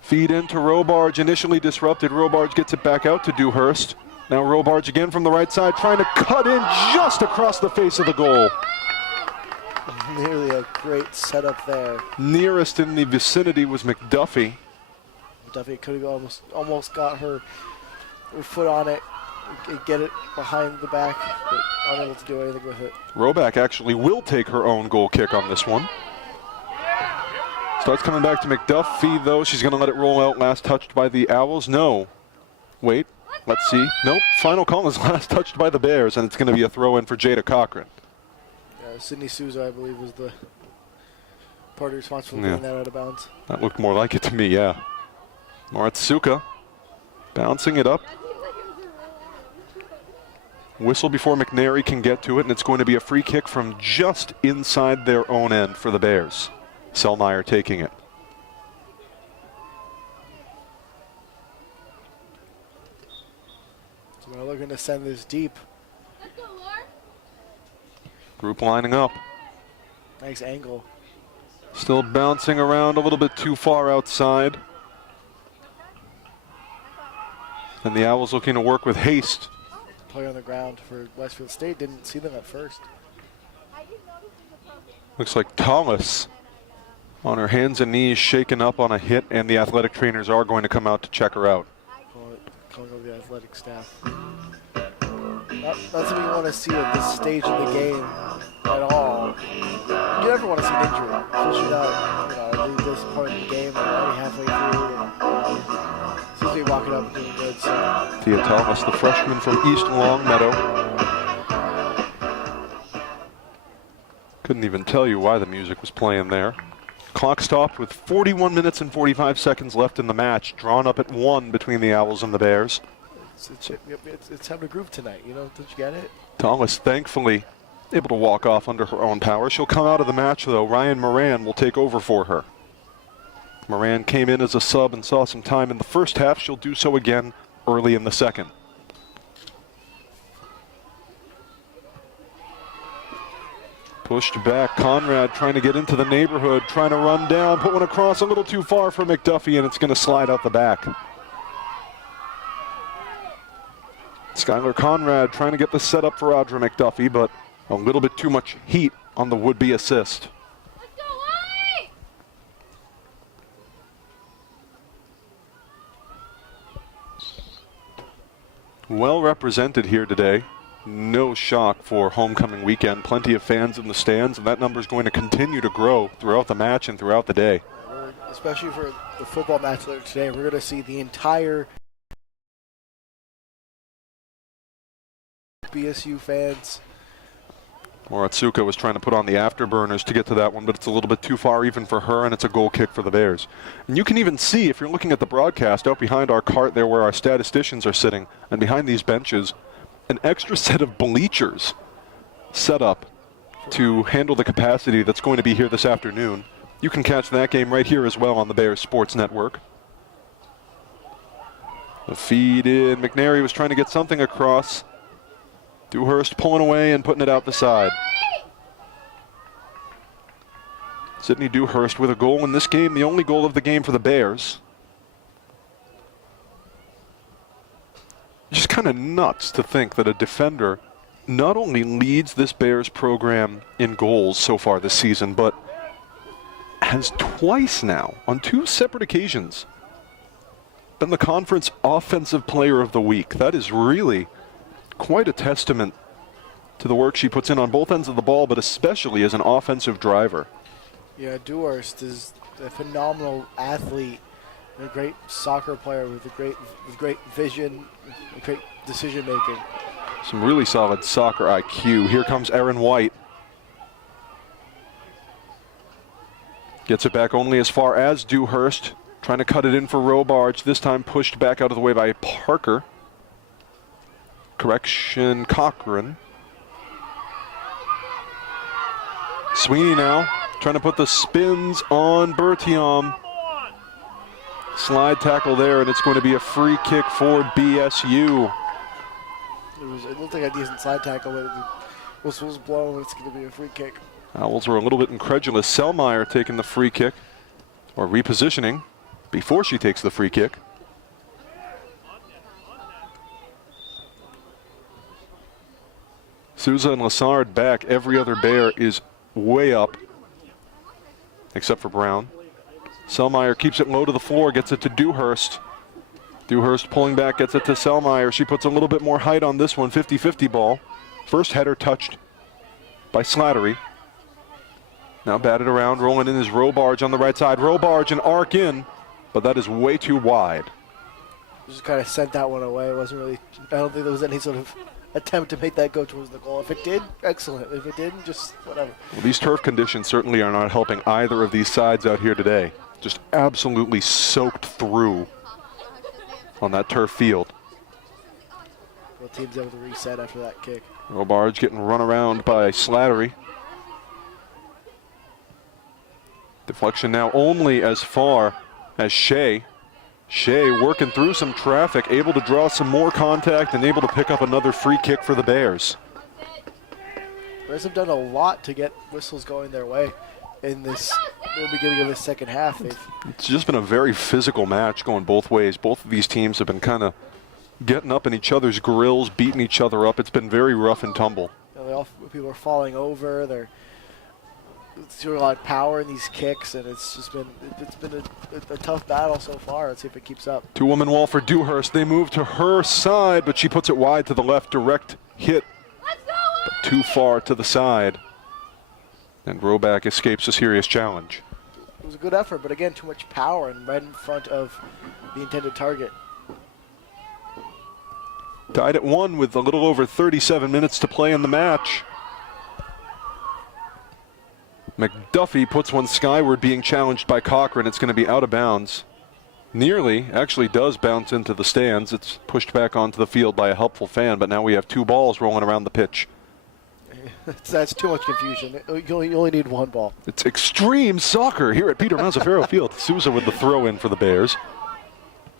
Feed into Robards, initially disrupted. Robards gets it back out to Dewhurst. Now Robards again from the right side, trying to cut in just across the face of the goal. Nearly a great setup there. Nearest in the vicinity was McDuffie. McDuffie could have almost got her foot on it, get it behind the back, but unable to do anything with it. Roback actually will take her own goal kick on this one. Starts coming back to McDuffie, though. She's going to let it roll out. Last touched by the Owls. No. Wait. Let's see. Nope. Final call is last touched by the Bears, and it's going to be a throw in for Jada Cochran. Yeah, Sidney Souza, I believe, was the party responsible for getting that out of bounds. That looked more like it to me, yeah. Maratsuka bouncing it up. Whistle before McNary can get to it, and it's going to be a free kick from just inside their own end for the Bears. Selmeyer taking it. So we're looking to send this deep. Group lining up. Nice angle. Still bouncing around a little bit too far outside. And the Owls looking to work with haste. Play on the ground for Westfield State. Didn't see them at first. Looks like Thomas on her hands and knees, shaken up on a hit, and the athletic trainers are going to come out to check her out. Calling over the athletic staff. That's what we want to see at this stage of the game at all. You never want to see an injury, especially not, this part of the game. We're already halfway through. Seems to be walking up and doing good. So. Thea Thomas, the freshman from East Longmeadow. Couldn't even tell you why the music was playing there. Clock stopped with 41 minutes and 45 seconds left in the match, drawn up at 1 between the Owls and the Bears. It's time to groove tonight, don't you get it? Thomas, thankfully, able to walk off under her own power. She'll come out of the match, though. Ryan Moran will take over for her. Moran came in as a sub and saw some time in the first half. She'll do so again early in the second. Pushed back, Conrad trying to get into the neighborhood, trying to run down, put one across a little too far for McDuffie, and it's going to slide out the back. Skylar Conrad trying to get the setup for Audra McDuffie, but a little bit too much heat on the would-be assist. Well represented here today. No shock for homecoming weekend. Plenty of fans in the stands, and that number is going to continue to grow throughout the match and throughout the day. Especially for the football match later today, we're going to see the entire BSU fans. Moratsuka was trying to put on the afterburners to get to that one, but it's a little bit too far even for her, and it's a goal kick for the Bears. And you can even see, if you're looking at the broadcast, out behind our cart there where our statisticians are sitting, and behind these benches, an extra set of bleachers set up to handle the capacity that's going to be here this afternoon. You can catch that game right here as well on the Bears Sports Network. The feed in. McNary was trying to get something across. Dewhurst pulling away and putting it out the side. Sydney Dewhurst with a goal in this game, the only goal of the game for the Bears. Just kind of nuts to think that a defender not only leads this Bears program in goals so far this season, but has twice now, on 2 separate occasions, been the conference offensive player of the week. That is really quite a testament to the work she puts in on both ends of the ball, but especially as an offensive driver. Yeah, Dewhurst is a phenomenal athlete, a great soccer player with great vision, great decision making. Some really solid soccer IQ. Here comes Erin White. Gets it back only as far as Dewhurst, trying to cut it in for Robarge, this time pushed back out of the way by Parker. Correction, Cochran. Sweeney now trying to put the spins on Bertium. Slide tackle there, and it's going to be a free kick for BSU. It looked like a decent slide tackle, but the whistle was blown, and it's going to be a free kick. Owls were a little bit incredulous. Selmeyer taking the free kick, or repositioning, before she takes the free kick. Souza and Lassard back. Every other Bear is way up, except for Brown. Selmeyer keeps it low to the floor, gets it to Dewhurst. Dewhurst pulling back, gets it to Selmeyer. She puts a little bit more height on this one, 50-50 ball. First header touched by Slattery. Now batted around, rolling in is Robarge on the right side. Robarge and arc in, but that is way too wide. Just kind of sent that one away. It wasn't really, I don't think there was any sort of attempt to make that go towards the goal. If it did, excellent. If it didn't, just whatever. Well, these turf conditions certainly are not helping either of these sides out here today. Just absolutely soaked through on that turf field. Both teams able to reset after that kick. Robarge getting run around by Slattery. Deflection now only as far as Shea. Shea working through some traffic, able to draw some more contact and able to pick up another free kick for the Bears. Bears have done a lot to get whistles going their way in the beginning of the second half. It's just been a very physical match going both ways. Both of these teams have been kind of getting up in each other's grills, beating each other up. It's been very rough and tumble. People are falling over. They're doing a lot of power in these kicks, and it's been a tough battle so far. Let's see if it keeps up. Two-woman wall for Dewhurst. They move to her side, but she puts it wide to the left. Direct hit, but too far to the side. And Roback escapes a serious challenge. It was a good effort, but again, too much power and right in front of the intended target. Tied at 1 with a little over 37 minutes to play in the match. McDuffie puts one skyward, being challenged by Cochran. It's going to be out of bounds. Nearly, actually does bounce into the stands. It's pushed back onto the field by a helpful fan, but now we have two balls rolling around the pitch. That's too much confusion. You only need one ball. It's extreme soccer here at Peter Mazzaferro Field. Souza with the throw in for the Bears.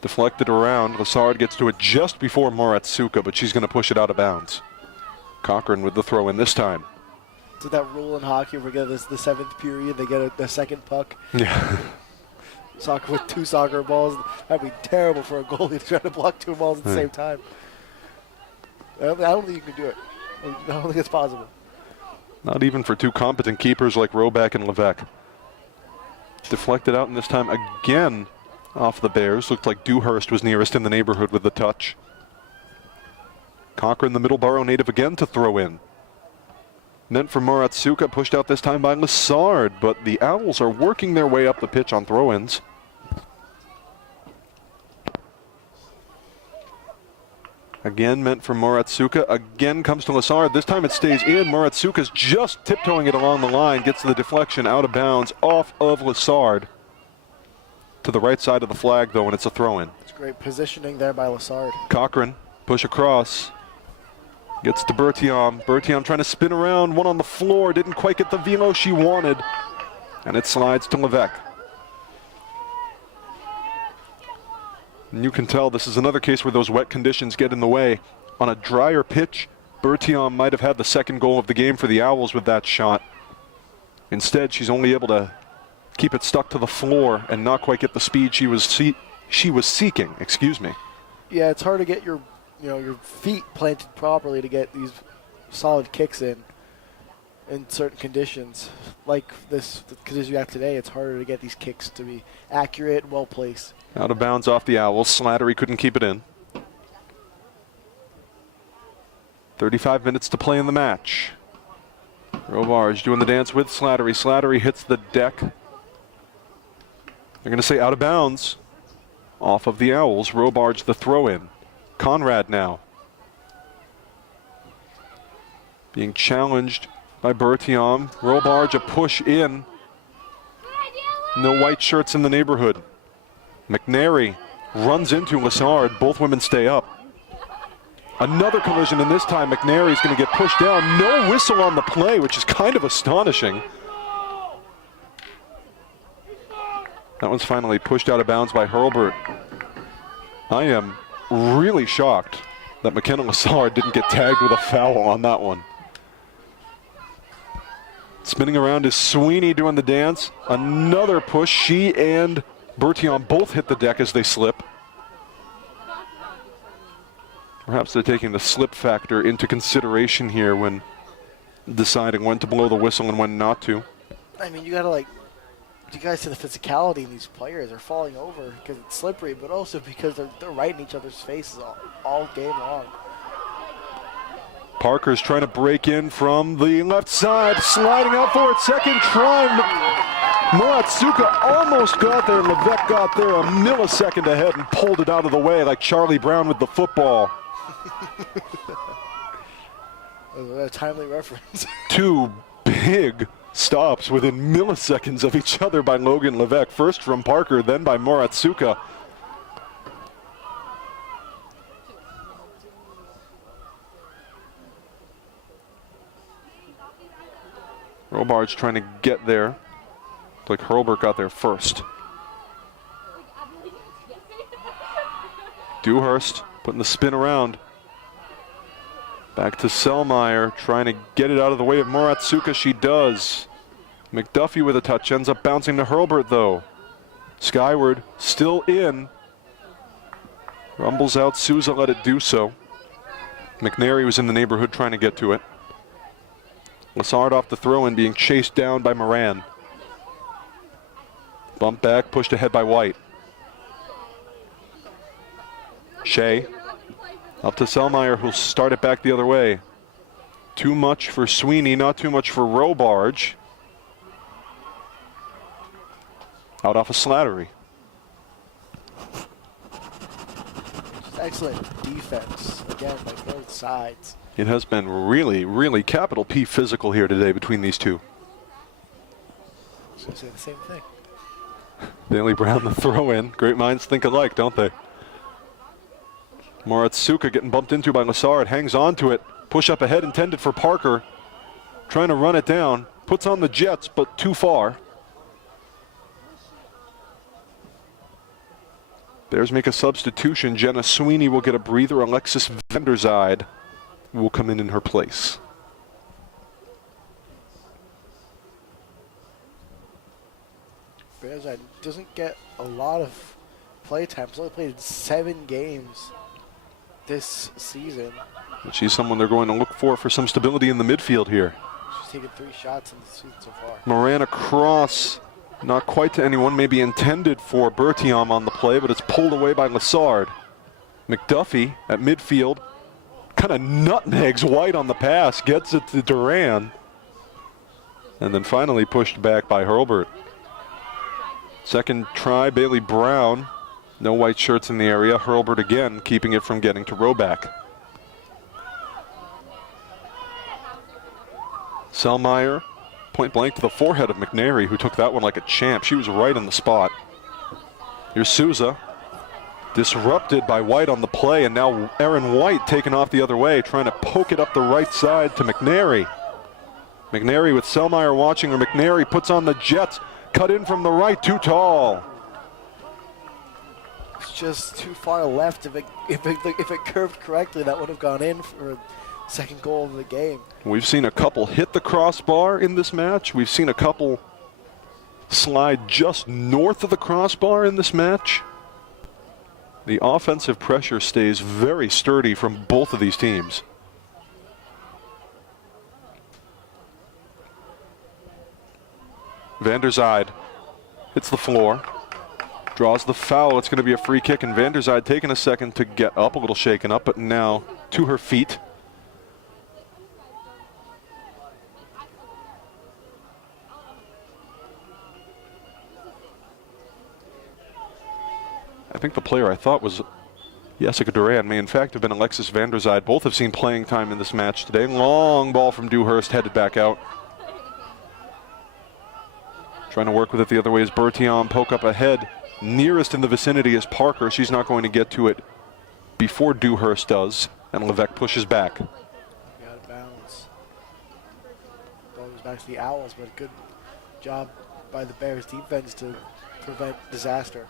Deflected around. Lassard gets to it just before Moratsuka, but she's going to push it out of bounds. Cochran with the throw in this time. So that rule in hockey, we get this the 7th period, they get a second puck. Yeah. Soccer with 2 soccer balls. That'd be terrible for a goalie to try to block 2 balls at the same time. I don't think you can do it. I don't think it's possible. Not even for 2 competent keepers like Roback and Levesque. Deflected out, and this time again off the Bears. Looked like Dewhurst was nearest in the neighborhood with the touch. Cochran, the Middleborough native, again to throw in. Meant for Moratsuka, pushed out this time by Lassard, but the Owls are working their way up the pitch on throw-ins. Again meant for Moratsuka, again comes to Lassard. This time it stays in. Moratsuka's just tiptoeing it along the line, gets the deflection out of bounds off of Lassard. To the right side of the flag, though, and it's a throw-in. It's great positioning there by Lassard. Cochran, push across. Gets to Bertiom. Bertiom trying to spin around, one on the floor, didn't quite get the velo she wanted. And it slides to Levesque. And you can tell this is another case where those wet conditions get in the way. On a drier pitch, Bertiom might have had the second goal of the game for the Owls with that shot. Instead, she's only able to keep it stuck to the floor and not quite get the speed she was seeking. Excuse me. Yeah, it's hard to get your feet planted properly to get these solid kicks in certain conditions. Like this, the conditions you have today, it's harder to get these kicks to be accurate and well placed. Out of bounds off the Owls. Slattery couldn't keep it in. 35 minutes to play in the match. Robarge doing the dance with Slattery. Slattery hits the deck. They're going to say out of bounds off of the Owls. Robarge the throw in. Conrad now being challenged by Bertiom. Robarge a push in. No white shirts in the neighborhood. McNary runs into Lassard. Both women stay up. Another collision, and this time McNary's going to get pushed down. No whistle on the play, which is kind of astonishing. That one's finally pushed out of bounds by Hurlbert. I am really shocked that McKenna Lassard didn't get tagged with a foul on that one. Spinning around is Sweeney doing the dance. Another push. She and Bertiom both hit the deck as they slip. Perhaps they're taking the slip factor into consideration here when deciding when to blow the whistle and when not to. I mean, you guys see the physicality in these players. They're falling over because it's slippery, but also because they're right in each other's faces all game long. Parker's trying to break in from the left side, sliding out for it. Second try. Moratsuka almost got there. Levesque got there a millisecond ahead and pulled it out of the way like Charlie Brown with the football. A timely reference. Two big stops within milliseconds of each other by Logan Levesque. First from Parker, then by Moratsuka. Robards trying to get there. Looks like Hurlburt got there first. Dewhurst putting the spin around. Back to Selmayr, trying to get it out of the way of Moratsuka. She does. McDuffie with a touch, ends up bouncing to Hurlburt though. Skyward, still in. Rumbles out, Souza let it do so. McNary was in the neighborhood trying to get to it. Lassard off the throw-in, being chased down by Moran. Bump back, pushed ahead by White. Shea. Up to Selmayr, who'll start it back the other way. Too much for Sweeney, not too much for Robarge. Out off of Slattery. Excellent defense, again, by both sides. It has been really, really capital P physical here today between these two. I was going to say the same thing. Bailey Brown, the throw-in. Great minds think alike, don't they? Moratsuka getting bumped into by Lassard, hangs on to it. Push up ahead intended for Parker. Trying to run it down. Puts on the Jets, but too far. Bears make a substitution. Jenna Sweeney will get a breather. Alexis Vanderzijde will come in her place. Vanderzijde doesn't get a lot of play time. He's only played 7 games this season. But she's someone they're going to look for some stability in the midfield here. She's taken 3 shots in the season so far. Moran across, not quite to anyone, maybe intended for Bertiom on the play, but it's pulled away by Lassard. McDuffie at midfield, kind of nutmegs White on the pass, gets it to Duran, and then finally pushed back by Hurlburt. Second try, Bailey Brown. No white shirts in the area. Hurlburt again, keeping it from getting to Roback. Selmayr, point blank to the forehead of McNary, who took that one like a champ. She was right on the spot. Here's Souza, disrupted by White on the play, and now Aaron White taken off the other way, trying to poke it up the right side to McNary. McNary with Selmayr watching her. McNary puts on the Jets, cut in from the right, too tall. It's just too far left. If it curved correctly, that would have gone in for a second goal of the game. We've seen a couple hit the crossbar in this match. We've seen a couple slide just north of the crossbar in this match. The offensive pressure stays very sturdy from both of these teams. Vanderzijde hits the floor, draws the foul. It's going to be a free kick, and Vanderzijde taking a second to get up, a little shaken up, but now to her feet. I think the player I thought was Jessica Duran may in fact have been Alexis Vanderzijde. Both have seen playing time in this match today. Long ball from Dewhurst, headed back out. Trying to work with it the other way is Bertiom. Poke up ahead. Nearest in the vicinity is Parker. She's not going to get to it before Dewhurst does. And Levesque pushes back. Out of bounds. Ball goes back to the Owls, but a good job by the Bears defense to prevent disaster.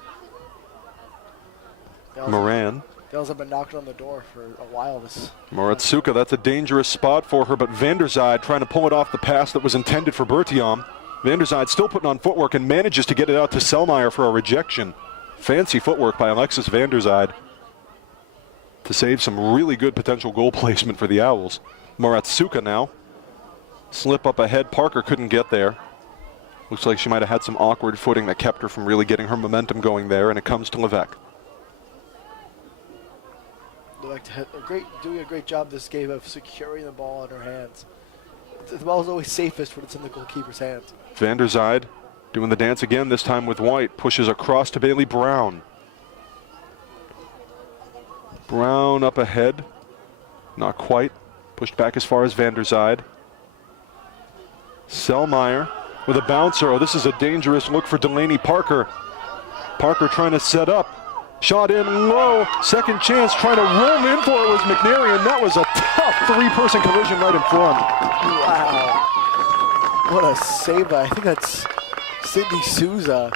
Moran. They also have been knocking on the door for a while. Moratsuka, that's a dangerous spot for her, but Vanderzijde trying to pull it off the pass that was intended for Bertiom. Vanderzijde still putting on footwork and manages to get it out to Selmayr for a rejection. Fancy footwork by Alexis Vanderzijde to save some really good potential goal placement for the Owls. Moratsuka now. Slip up ahead. Parker couldn't get there. Looks like she might have had some awkward footing that kept her from really getting her momentum going there, and it comes to Levesque. Doing a great job this game of securing the ball in her hands. The ball is always safest when it's in the goalkeeper's hands. Vanderzijde doing the dance again, this time with White. Pushes across to Bailey Brown. Brown up ahead. Not quite. Pushed back as far as van der Zijde. Selmayr with a bouncer. Oh, this is a dangerous look for Delaney Parker. Parker trying to set up. Shot in low. Second chance, trying to roam in for it was McNary, and that was a tough three-person collision right in front. Wow. What a save. I think that's Sydney Souza.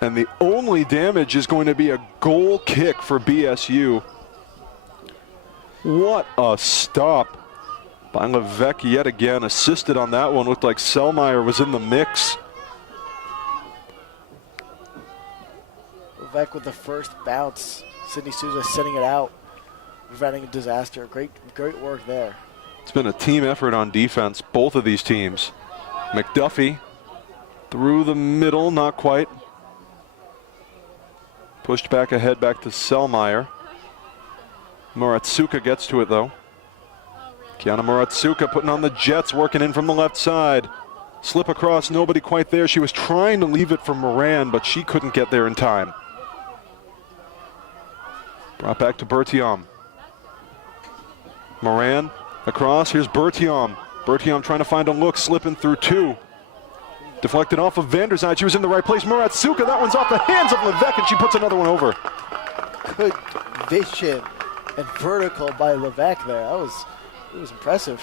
And the only damage is going to be a goal kick for BSU. What a stop by Levesque yet again. Assisted on that one. Looked like Selmayr was in the mix. Levesque with the first bounce. Sydney Souza sending it out, preventing a disaster. Great work there. It's been a team effort on defense, both of these teams. McDuffie through the middle, not quite. Pushed back ahead, back to Selmayr. Muratsuka gets to it though. Kiana Muratsuka putting on the Jets, working in from the left side. Slip across, nobody quite there. She was trying to leave it for Moran, but she couldn't get there in time. Brought back to Bertiom. Moran across, here's Bertiom. Bertiom trying to find a look, slipping through two. Deflected off of van der Zijde, she was in the right place. Muratsuka, that one's off the hands of Levesque, and she puts another one over. Good vision and vertical by Levesque there. It was impressive.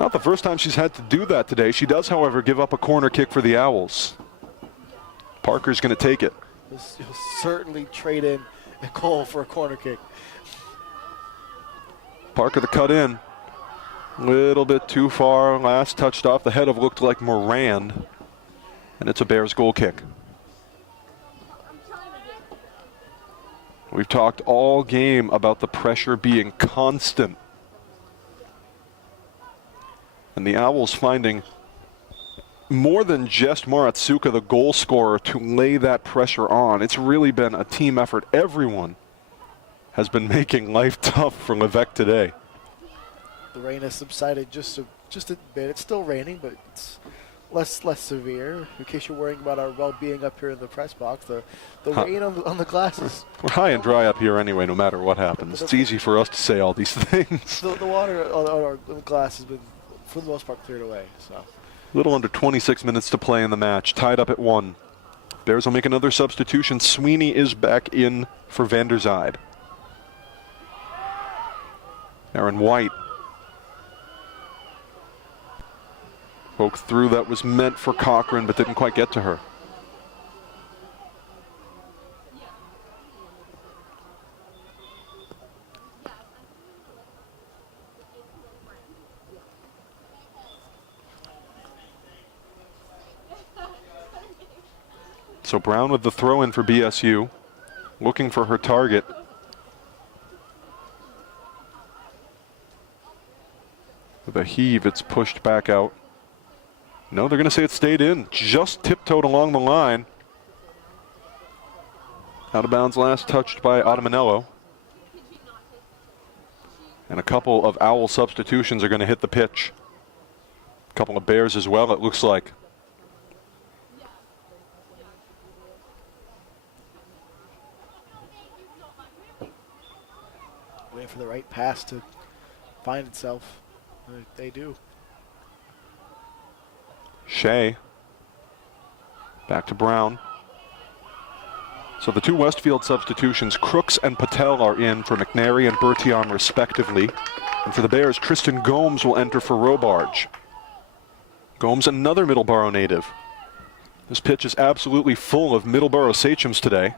Not the first time she's had to do that today. She does, however, give up a corner kick for the Owls. Parker's going to take it. You'll certainly trade in Nicole for a corner kick. Parker the cut in. Little bit too far. Last touched off the head of looked like Moran. And it's a Bears goal kick. We've talked all game about the pressure being constant. And the Owls finding more than just Muratsuka, the goal scorer, to lay that pressure on. It's really been a team effort. Everyone has been making life tough for Levesque today. The rain has subsided just a bit. It's still raining, but it's less severe. In case you're worrying about our well-being up here in the press box, the rain on the glasses. We're high and dry up here anyway, no matter what happens. It's easy for us to say all these things. The water on our glass has been, for the most part, cleared away. So. A little under 26 minutes to play in the match, tied up at 1. Bears will make another substitution. Sweeney is back in for van der Zijde. Aaron White. Poke through, that was meant for Cochran, but didn't quite get to her. So Brown with the throw in for BSU, looking for her target. With a heave, it's pushed back out. No, they're going to say it stayed in. Just tiptoed along the line. Out of bounds last touched by Ottamanello. And a couple of Owl substitutions are going to hit the pitch. A couple of Bears as well, it looks like. Waiting for the right pass to find itself. They do. Shea. Back to Brown. So the two Westfield substitutions, Crooks and Patel, are in for McNary and Bertiom respectively. And for the Bears, Tristan Gomes will enter for Robarge. Gomes, another Middleborough native. This pitch is absolutely full of Middleborough sachems today.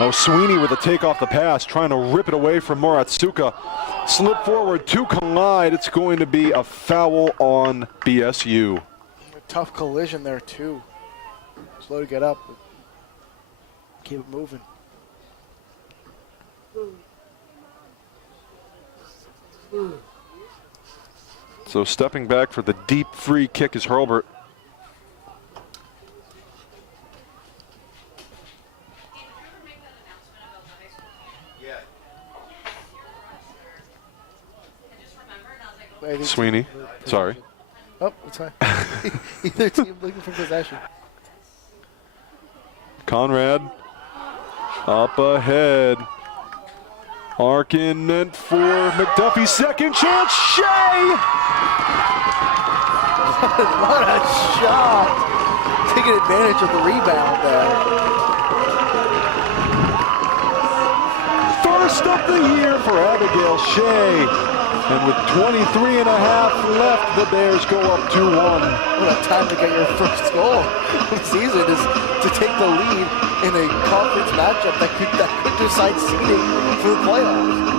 Oh, Sweeney with a take off the pass, trying to rip it away from Muratsuka. Slip forward to collide. It's going to be a foul on BSU. A tough collision there, too. Slow to get up. But keep it moving. So stepping back for the deep free kick is Hurlbert. Sweeney, sorry. Oh, it's fine. Either team looking for possession. Conrad up ahead. Arkin meant for McDuffie's second chance. Shea! What a shot! Taking advantage of the rebound there. First of the year for Abigail Shea. And with 23 and a half left, the Bears go up 2-1. What a time to get your first goal of the season is to take the lead in a conference matchup that could decide seeding for the playoffs.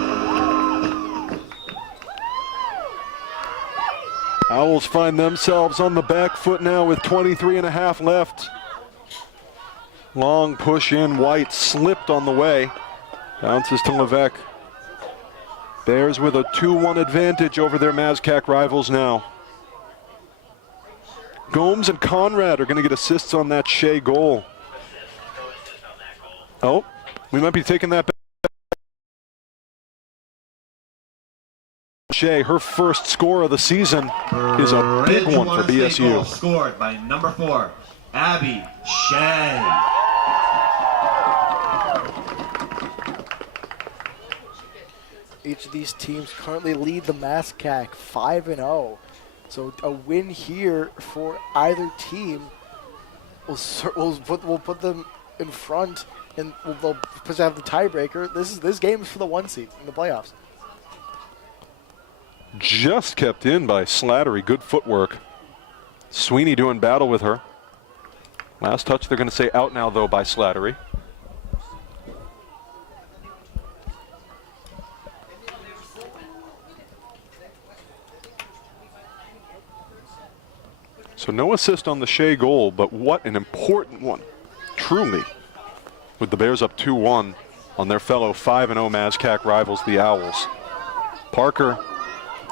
Owls find themselves on the back foot now with 23 and a half left. Long push in, White slipped on the way. Bounces to Levesque. Bears with a 2-1 advantage over their MASCAC rivals now. Gomes and Conrad are going to get assists on that Shea goal. Oh, we might be taking that back. Shea, her first score of the season is a big one for BSU. Goal scored by number 4, Abby Shea. Each of these teams currently lead the MASCAC 5-0. So a win here for either team will put them in front, and they'll have the tiebreaker. This game is for the 1 seed in the playoffs. Just kept in by Slattery. Good footwork. Sweeney doing battle with her. Last touch, they're going to say out now, though, by Slattery. So no assist on the Shea goal, but what an important one, truly, with the Bears up 2-1 on their fellow 5-0 MASCAC rivals, the Owls. Parker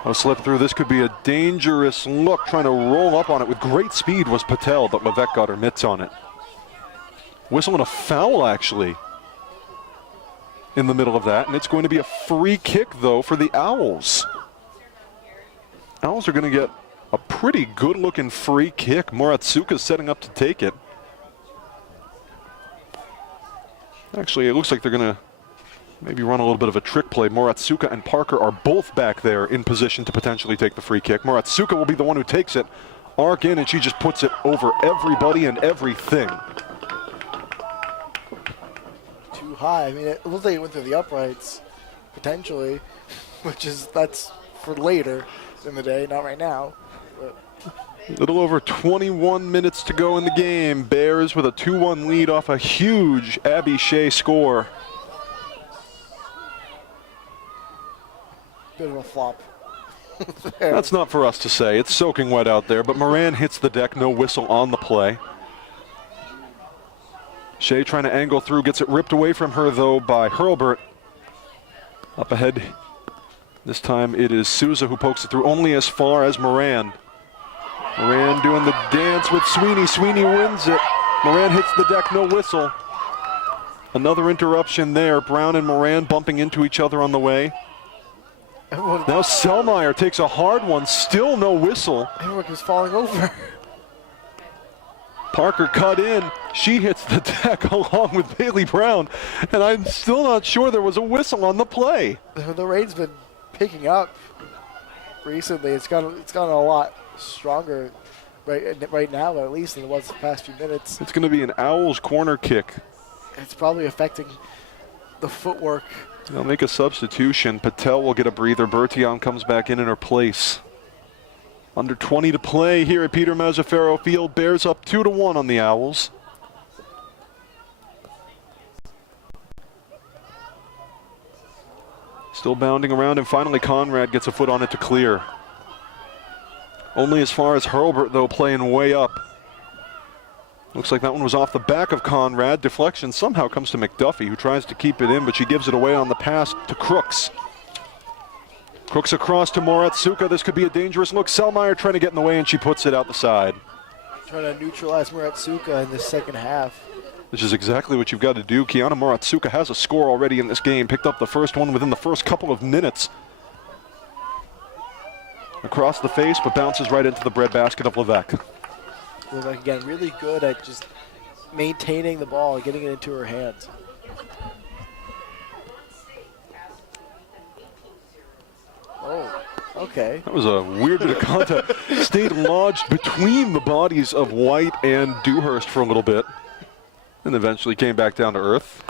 will slip through. This could be a dangerous look, trying to roll up on it with great speed was Patel, but Levesque got her mitts on it. Whistle and a foul, actually, in the middle of that, and it's going to be a free kick, though, for the Owls. Owls are going to get a pretty good-looking free kick. Moratsuka's setting up to take it. Actually, it looks like they're going to maybe run a little bit of a trick play. Moratsuka and Parker are both back there in position to potentially take the free kick. Moratsuka will be the one who takes it. Arc in, and she just puts it over everybody and everything. Too high. I mean, it looks like it went through the uprights, potentially, that's for later in the day, not right now. A little over 21 minutes to go in the game. Bears with a 2-1 lead off a huge Abby Shea score. Bit of a flop. That's not for us to say. It's soaking wet out there, but Moran hits the deck, no whistle on the play. Shea trying to angle through, gets it ripped away from her, though, by Hurlbert. Up ahead, this time it is Souza who pokes it through, only as far as Moran. Moran doing the dance with Sweeney. Sweeney wins it. Moran hits the deck, no whistle. Another interruption there. Brown and Moran bumping into each other on the way. Now Selmeyer takes a hard one, still no whistle. Everyone is falling over. Parker cut in. She hits the deck along with Bailey Brown, and I'm still not sure there was a whistle on the play. The rain's been picking up recently. It's gotten a lot stronger right now, at least, than it was the past few minutes. It's going to be an Owls corner kick. It's probably affecting the footwork. They'll make a substitution. Patel will get a breather. Bertion comes back in her place. Under 20 to play here at Peter Mazzaferro Field. Bears up 2-1 on the Owls. Still bounding around, and finally Conrad gets a foot on it to clear. Only as far as Hurlbert, though, playing way up. Looks like that one was off the back of Conrad. Deflection somehow comes to McDuffie, who tries to keep it in, but she gives it away on the pass to Crooks. Crooks across to Moratsuka. This could be a dangerous look. Selmeyer trying to get in the way, and she puts it out the side. Trying to neutralize Moratsuka in the second half. Which is exactly what you've got to do. Kiana Moratsuka has a score already in this game. Picked up the first one within the first couple of minutes. Across the face, but bounces right into the breadbasket of Levesque. Levesque, again, really good at just maintaining the ball and getting it into her hands. Okay. That was a weird bit of contact. Stayed lodged between the bodies of White and Dewhurst for a little bit, and eventually came back down to earth.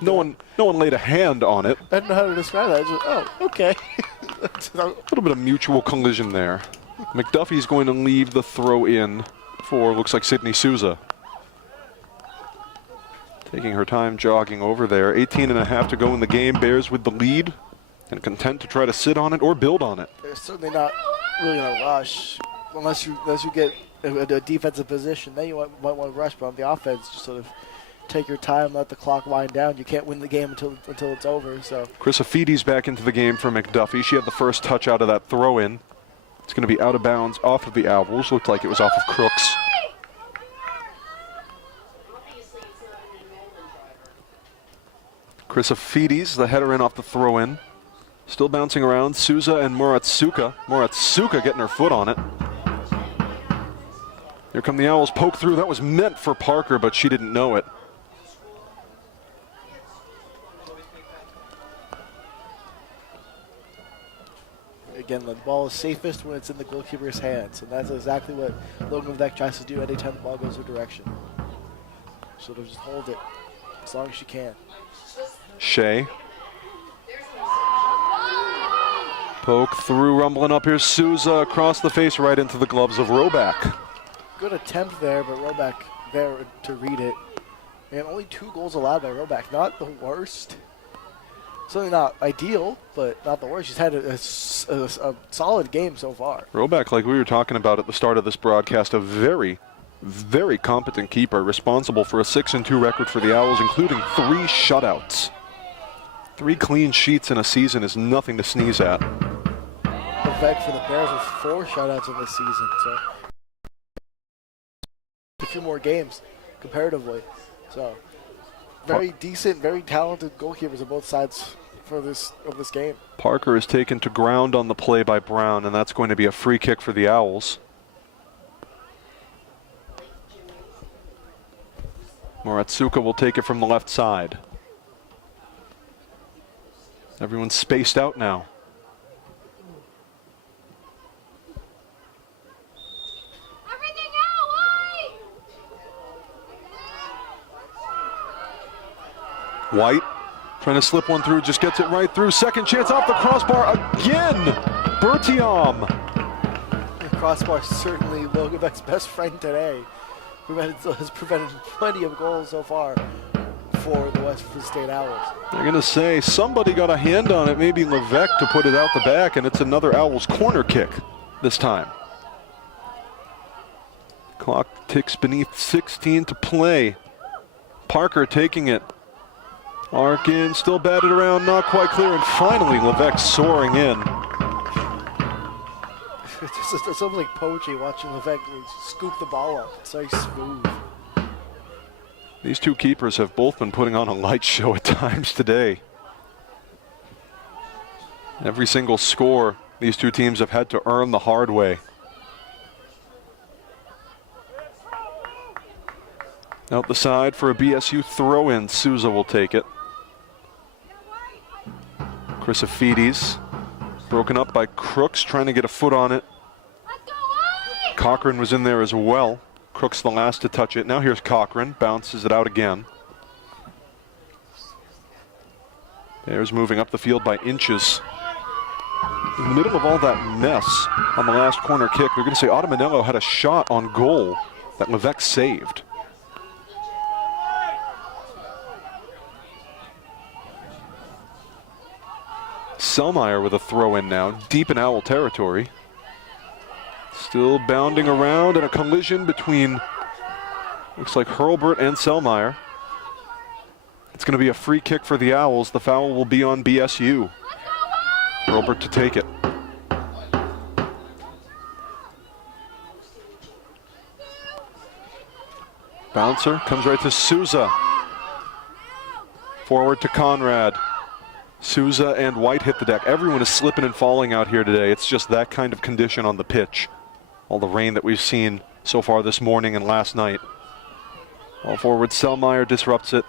No one laid a hand on it. I don't know how to describe that. Okay. A little bit of mutual collision there. McDuffie's going to leave the throw in for, looks like, Sydney Souza. Taking her time jogging over there. 18.5 to go in the game. Bears with the lead and content to try to sit on it or build on it. They're certainly not really in a rush unless you get a defensive position. Then you might want to rush, but on the offense, just sort of take your time, let the clock wind down. You can't win the game until it's over. So Chrysophides back into the game for McDuffie. She had the first touch out of that throw-in. It's going to be out of bounds off of the Owls. Looked like it was off of Crooks. Chrysophides, the header in off the throw-in. Still bouncing around. Souza and Moratsuka. Moratsuka getting her foot on it. Here come the Owls. Poke through. That was meant for Parker, but she didn't know it. Again, the ball is safest when it's in the goalkeeper's hands, and that's exactly what Logan Vec tries to do anytime the ball goes her direction. Sort of just hold it as long as she can. Shea. Poke through, rumbling up. Here's Souza across the face, right into the gloves of Roback. Good attempt there, but Roback there to read it. And only 2 goals allowed by Roback. Not the worst. Certainly not ideal, but not the worst. She's had a solid game so far. Roback, like we were talking about at the start of this broadcast, a very, very competent keeper, responsible for a 6-2 record for the Owls, including 3 shutouts. 3 clean sheets in a season is nothing to sneeze at. Vec for the Bears with 4 shutouts in this season, so a few more games comparatively. So very decent, very talented goalkeepers on both sides of this game. Parker is taken to ground on the play by Brown, and that's going to be a free kick for the Owls. Moratsuka will take it from the left side. Everyone's spaced out now. Everything out, White trying to slip one through, just gets it right through. Second chance off the crossbar again. Bertiam. The crossbar certainly Logan Vec's best friend today. Has prevented plenty of goals so far for the Westfield State Owls. They're going to say somebody got a hand on it, maybe Levesque, to put it out the back, and it's another Owls corner kick this time. Clock ticks beneath 16 to play. Parker taking it. Arkin still batted around, not quite clear, and finally Levesque soaring in. It's something like poetry watching Levesque scoop the ball up. It's very smooth. These 2 keepers have both been putting on a light show at times today. Every single score these 2 teams have had to earn the hard way. Out the side for a BSU throw-in. Souza will take it. Chrysophides broken up by Crooks, trying to get a foot on it. Cochran was in there as well. Crooks the last to touch it. Now here's Cochran, bounces it out again. Bears moving up the field by inches. In the middle of all that mess on the last corner kick, they're going to say Ottamanello had a shot on goal that Levesque saved. Selmeyer with a throw-in now, deep in Owl territory. Still bounding around, and a collision between, looks like Hurlbert and Selmeyer. It's going to be a free kick for the Owls. The foul will be on BSU. Hurlbert to take it. Bouncer comes right to Souza. Forward to Conrad. Souza and White hit the deck. Everyone is slipping and falling out here today. It's just that kind of condition on the pitch. All the rain that we've seen so far this morning and last night. All forward, Selmeyer disrupts it.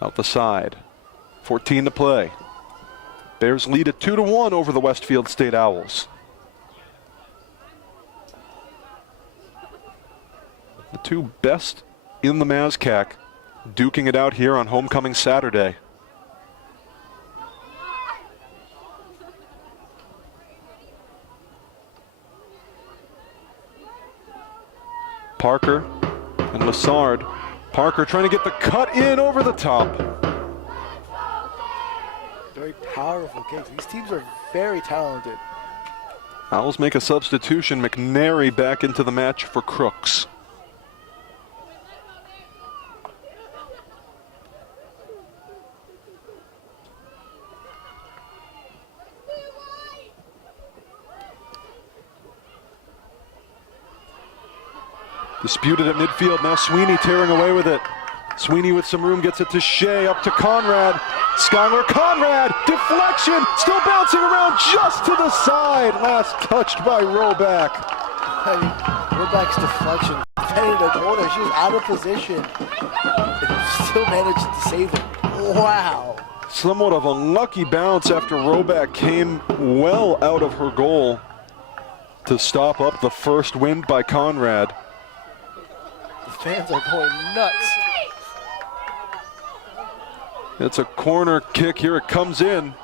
Out the side. 14 to play. Bears lead at 2-1 over the Westfield State Owls. The two best in the MASCAC duking it out here on homecoming Saturday. Parker and Lassard. Parker trying to get the cut in over the top. Very powerful kicks. These teams are very talented. Owls make a substitution. McNary back into the match for Crooks. Disputed at midfield. Now Sweeney tearing away with it. Sweeney with some room gets it to Shea, up to Conrad. Skylar Conrad, deflection, still bouncing around just to the side. Last touched by Roback. Roback's deflection defended a corner. She was out of position and still managed to save it. Wow. Somewhat of a lucky bounce after Roback came well out of her goal to stop up the first wind by Conrad. The fans are going nuts. It's a corner kick. Here it comes in.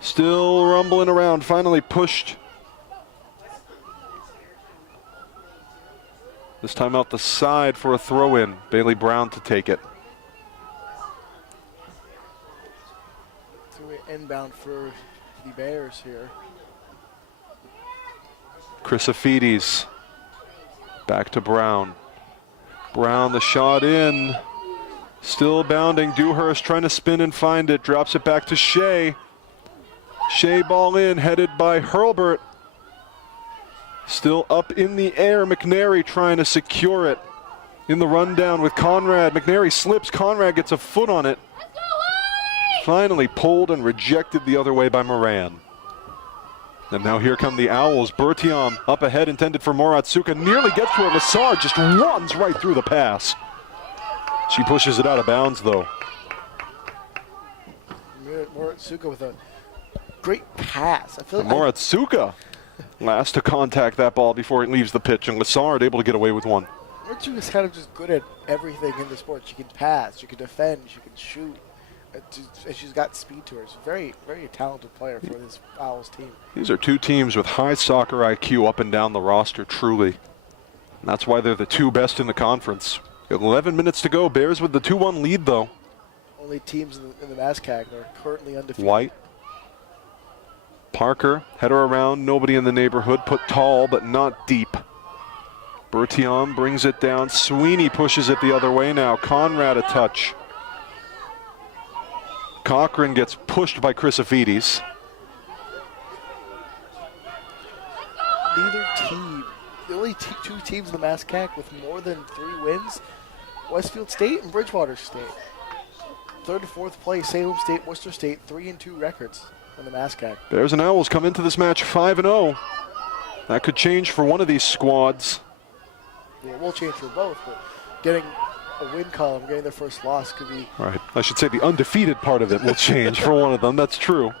Still rumbling around. Finally pushed. This time out the side for a throw-in. Bailey Brown to take it. Inbound for the Bears here. Chrysophides. Back to Brown. Brown, the shot in. Still bounding. Dewhurst trying to spin and find it. Drops it back to Shea. Shea ball in, headed by Hurlbert. Still up in the air. McNary trying to secure it. In the rundown with Conrad. McNary slips. Conrad gets a foot on it. Finally pulled and rejected the other way by Moran. And now here come the Owls. Bertiom up ahead, intended for Moratsuka. Nearly gets to it. Lassard just runs right through the pass. She pushes it out of bounds, though. Moratsuka with a great pass. I feel like Moratsuka last to contact that ball before it leaves the pitch, and Lassard able to get away with one. Moratsuka's kind of just good at everything in the sport. She can pass, she can defend, she can shoot. And she's got speed to her. She's a very, very talented player for this Owls team. These are two teams with high soccer IQ up and down the roster, truly. And that's why they're the two best in the conference. 11 minutes to go. Bears with the 2-1 lead, though. Only teams in the MASCAC are currently undefeated. White. Parker, header around, nobody in the neighborhood. Put tall, but not deep. Bertiom brings it down. Sweeney pushes it the other way now. Conrad a touch. Cochran gets pushed by Chrysophides. Neither team, the only two teams in the MASCAC with more than 3 wins, Westfield State and Bridgewater State. 3rd to 4th place, Salem State, Worcester State, 3-2 records in the MASCAC. Bears and Owls come into this match 5-0. That could change for one of these squads. Yeah, it will change for both, but getting a win column, getting their first loss could be... Right. I should say the undefeated part of it will change for one of them. That's true.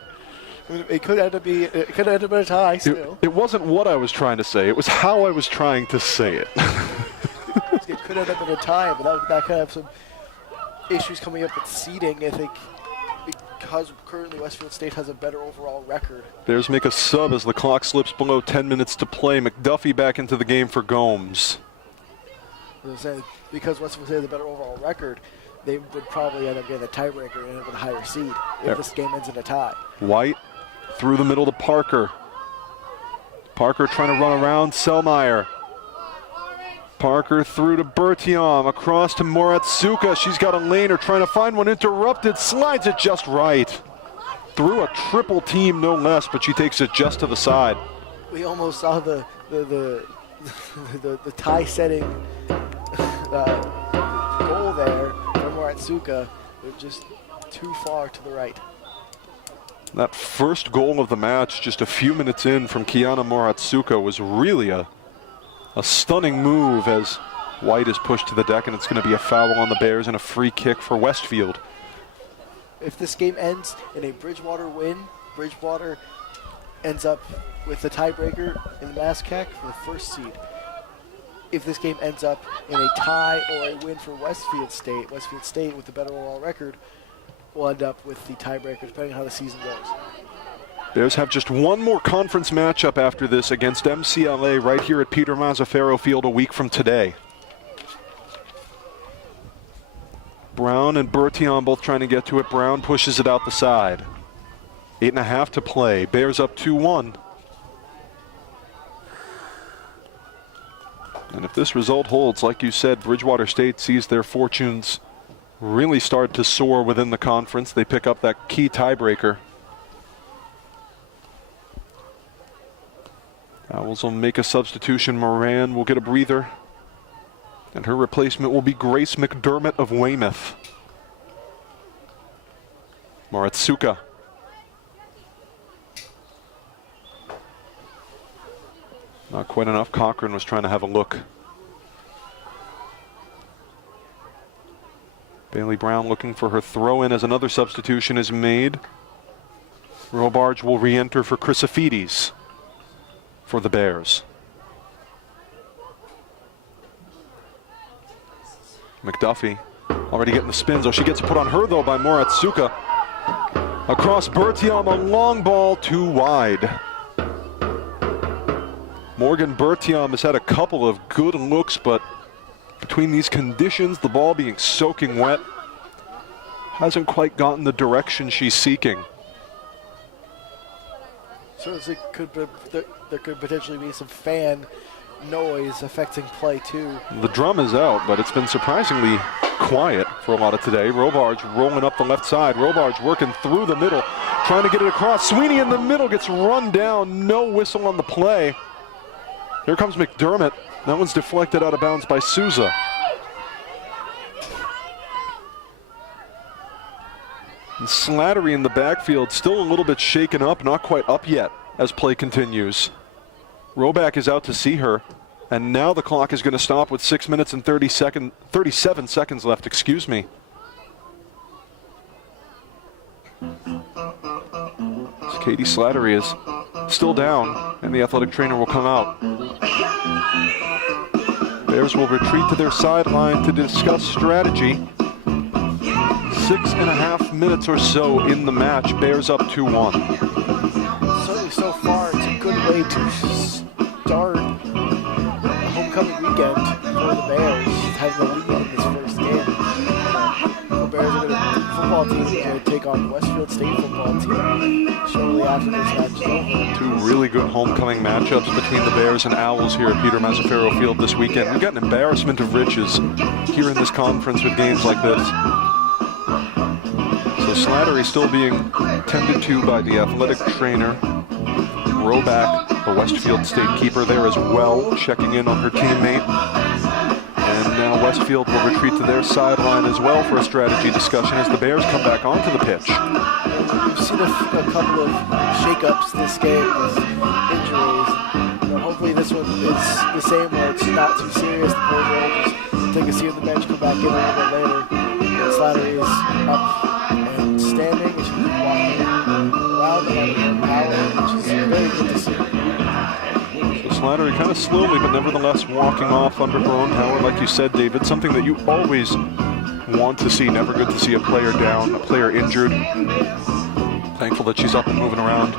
It could end up being a tie still. It wasn't what I was trying to say. It was how I was trying to say it. It could end up in a tie, but that could have some issues coming up with seeding, I think, because currently Westfield State has a better overall record. Bears make a sub as the clock slips below 10 minutes to play. McDuffie back into the game for Gomes. Because Westfield State has a better overall record, they would probably end up getting a tiebreaker and end up with a higher seed if this game ends in a tie. White through the middle to Parker. Parker trying to run around Selmeyer. Parker through to Bertiom, across to Moratsuka. She's got a laner trying to find one, interrupted, slides it just right. Through a triple team, no less, but she takes it just to the side. We almost saw the tie-setting goal there from Moratsuka. They're just too far to the right. That first goal of the match, just a few minutes in from Kiana Moratsuka, was really a stunning move as White is pushed to the deck, and it's going to be a foul on the Bears and a free kick for Westfield. if this game ends in a Bridgewater win, Bridgewater ends up with the tiebreaker in the MASCAC for the first seed. If this game ends up in a tie or a win for Westfield State with the better overall record will end up with the tiebreaker depending on how the season goes. Bears have just one more conference matchup after this against MCLA right here at Peter Mazzaferro Field a week from today. Brown and Bertillon both trying to get to it. Brown pushes it out the side. 8.5 to play. Bears up 2-1. And if this result holds, like you said, Bridgewater State sees their fortunes really start to soar within the conference. They pick up that key tiebreaker. Owls will make a substitution. Moran will get a breather. And her replacement will be Grace McDermott of Weymouth. Moratsuka. Not quite enough. Cochran was trying to have a look. Bailey Brown looking for her throw-in as another substitution is made. Robarge will re-enter for Chrysophides for the Bears. McDuffie already getting the spins. Oh, she gets put on her though by Moratsuka. Across Bertillon, a long ball too wide. Morgan Bertillon has had a couple of good looks, but between these conditions, the ball being soaking wet, hasn't quite gotten the direction she's seeking. So there could potentially be some fan noise affecting play too. The drum is out, but it's been surprisingly quiet for a lot of today. Robarge rolling up the left side. Robarge working through the middle, trying to get it across. Sweeney in the middle gets run down. No whistle on the play. Here comes McDermott. That one's deflected out of bounds by Souza. And Slattery in the backfield, still a little bit shaken up, not quite up yet as play continues. Roback is out to see her, and now the clock is going to stop with 6 minutes and 37 seconds left, excuse me. So Katie Slattery is still down, and the athletic trainer will come out. Bears will retreat to their sideline to discuss strategy. 6.5 minutes or so in the match. Bears up 2-1. Certainly so far, it's a good way to start a homecoming weekend for the Bears, having a lead in this first game. The Bears are football team is going to take on Westfield State football team shortly after this match is over. Two really good homecoming matchups between the Bears and Owls here at Peter Mazzaferro Field this weekend. We've got an embarrassment of riches here in this conference with games like this. So Slattery still being tended to by the athletic trainer. Roback, the Westfield State keeper, there as well, checking in on her teammate. And now Westfield will retreat to their sideline as well for a strategy discussion as the Bears come back onto the pitch. We've seen a couple of shakeups this game with injuries. Hopefully this one is the same where it's not too serious. The Bears will just take a seat on the bench, come back in a little bit later. And Slattery is up and standing. She's walking around and power, which is very good to see. So Slattery kind of slowly, but nevertheless walking off under her own power, like you said, David. Something that you always want to see. Never good to see a player down, a player injured. Thankful that she's up and moving around.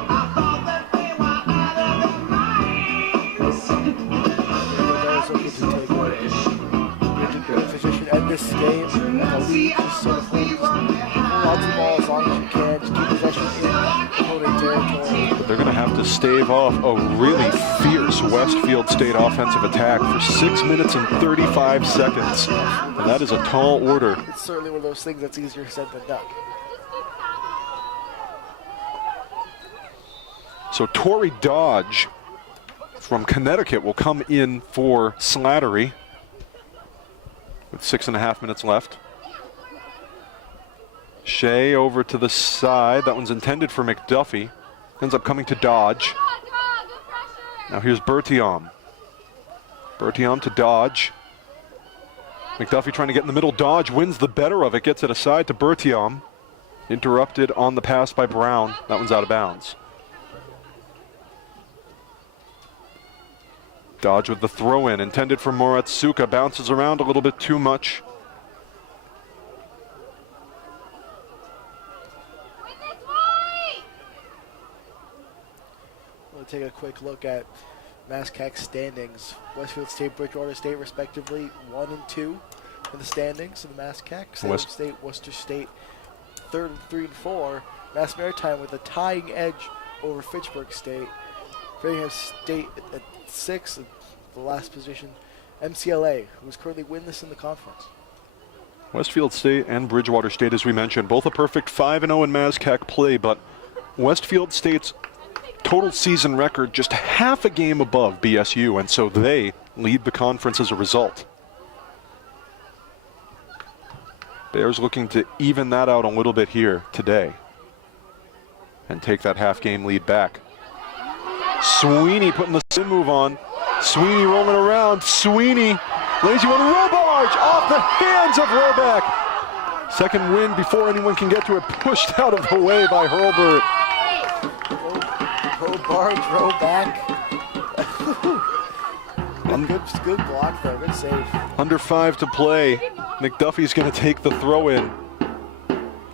End this game, the lead, just sort of hold on to the ball as long as you can, just keep possession in opponent territory. But they're going to have to stave off a really fierce Westfield State offensive attack for 6 minutes and 35 seconds. And that is a tall order. It's certainly one of those things that's easier said than done. So Tori Dodge from Connecticut will come in for Slattery with 6.5 minutes left. Shea over to the side. That one's intended for McDuffie. Ends up coming to Dodge. Now here's Bertillon. Bertillon to Dodge. McDuffie trying to get in the middle. Dodge wins the better of it. Gets it aside to Bertillon. Interrupted on the pass by Brown. That one's out of bounds. Dodge with the throw-in, intended for Moratsuka. Bounces around a little bit too much. We'll take a quick look at MASCAC standings. Westfield State, Bridgewater State, respectively, 1 and 2 in the standings in the MASCAC. Salem State, Worcester State, 3rd and 3 and 4. Mass Maritime with a tying edge over Fitchburg State. Framingham State at 6, the last position. MCLA, who is currently winless in the conference. Westfield State and Bridgewater State, as we mentioned, both a perfect 5-0 in MASCAC play, but Westfield State's total season record just half a game above BSU, and so they lead the conference as a result. Bears looking to even that out a little bit here today and take that half-game lead back. Sweeney putting the spin move on. Sweeney rolling around. Sweeney, lazy one, Robarge off the hands of Roback. Second win before anyone can get to it, pushed out of the way by Hurlburt. Robarge, Roback. Good block there, good save. Under 5 to play. McDuffie's going to take the throw-in.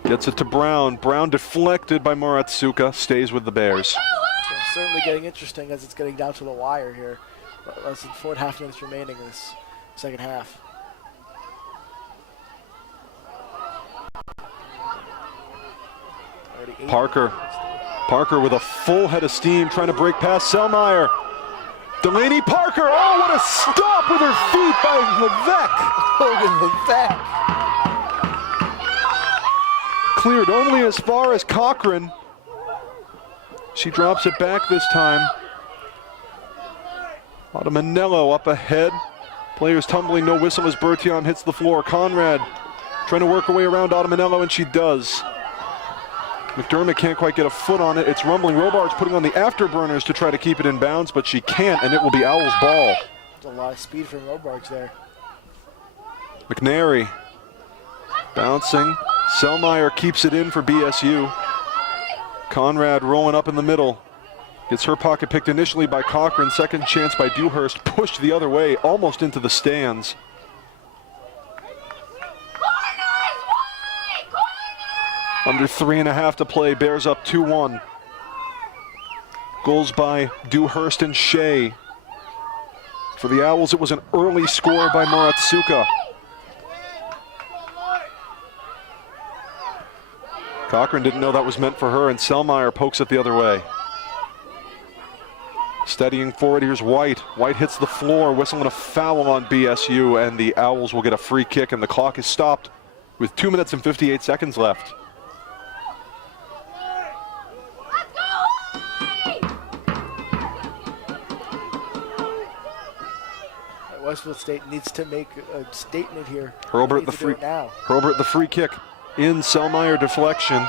Gets it to Brown. Brown deflected by Moratsuka. Stays with the Bears. So certainly getting interesting as it's getting down to the wire here. Less than 4.5 minutes remaining in this second half. Parker with a full head of steam trying to break past Selmeyer. Delaney Parker, oh, what a stop with her feet by Levesque. Levesque. Cleared only as far as Cochran. She drops it back this time. Manello up ahead. Players tumbling, no whistle as Bertion hits the floor. Conrad trying to work her way around Manello, and she does. McDermott can't quite get a foot on it. It's rumbling. Robards putting on the afterburners to try to keep it in bounds, but she can't, and it will be Owls' ball. There's a lot of speed from Robards there. McNary bouncing. Selmeyer keeps it in for BSU. Conrad rolling up in the middle. Gets her pocket picked initially by Cochran. Second chance by Dewhurst. Pushed the other way, almost into the stands. Under 3.5 to play. Bears up 2-1. Goals by Dewhurst and Shea. For the Owls, it was an early score by Moratsuka. Cochran didn't know that was meant for her, and Selmeyer pokes it the other way. Steadying forward, here's White. White hits the floor, whistling a foul on BSU, and the Owls will get a free kick, and the clock is stopped with 2 minutes and 58 seconds left. Westfield State needs to make a statement here. Hurlburt the free kick in. Selmeyer deflection.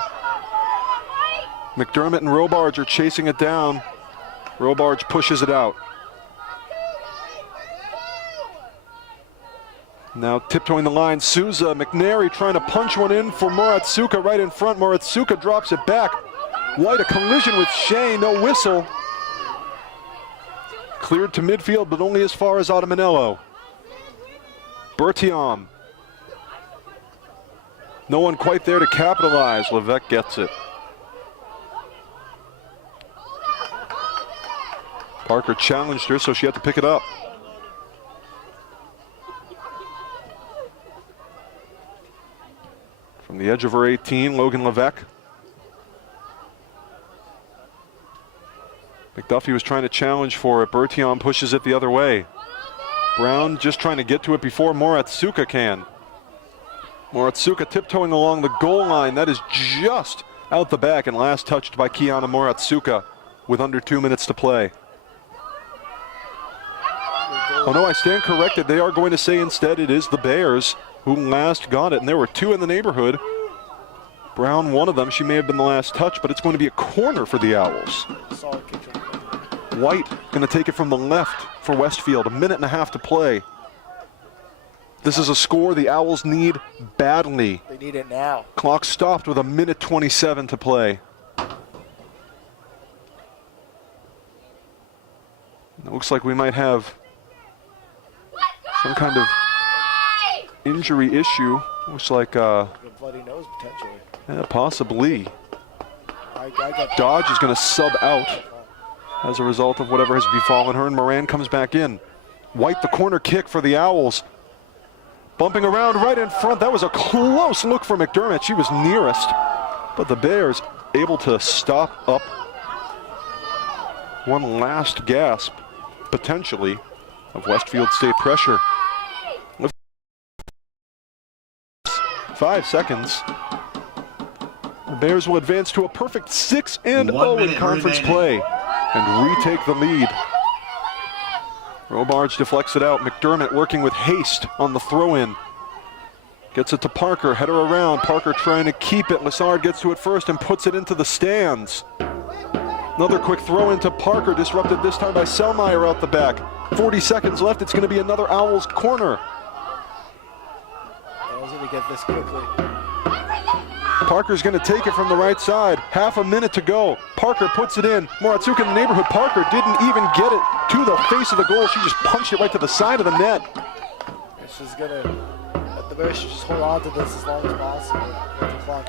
McDermott and Robards are chasing it down. Robards pushes it out. Now tiptoeing the line, Souza. McNary trying to punch one in for Moratsuka right in front. Moratsuka drops it back. White, a collision with Shea, no whistle. Cleared to midfield, but only as far as Manello. Bertiom. No one quite there to capitalize. Levesque gets it. Parker challenged her, so she had to pick it up. From the edge of her 18, Logan Levesque. McDuffie was trying to challenge for it. Bertion pushes it the other way. Brown just trying to get to it before Moratsuka can. Moratsuka tiptoeing along the goal line. That is just out the back and last touched by Kiana Moratsuka with under 2 minutes to play. Oh no, I stand corrected. They are going to say instead it is the Bears who last got it, and there were two in the neighborhood. Brown, one of them. She may have been the last touch, but it's going to be a corner for the Owls. White going to take it from the left for Westfield. 1.5 minutes to play. This is a score the Owls need badly. They need it now. Clock stopped with 1:27 to play. It looks like we might have some kind of injury issue. Looks like A bloody nose, potentially. yeah, possibly. I got Dodge is going to sub out as a result of whatever has befallen her, and Moran comes back in. White, the corner kick for the Owls. Bumping around right in front. That was a close look for McDermott. She was nearest, but the Bears able to stop up. One last gasp, potentially, of Westfield State pressure. 5 seconds. The Bears will advance to a perfect 6-0 in conference play and retake the lead. Robards deflects it out. McDermott working with haste on the throw-in. Gets it to Parker, header around. Parker trying to keep it. Lessard gets to it first and puts it into the stands. Another quick throw into Parker, disrupted this time by Selmayr out the back. 40 seconds left. It's going to be another Owls corner. Owls going to get this quickly. Parker's going to take it from the right side. Half a minute to go. Parker puts it in. Moratsuka in the neighborhood. Parker didn't even get it to the face of the goal. She just punched it right to the side of the net. She's going to, the Bears should just hold on to this as long as possible. Let the clock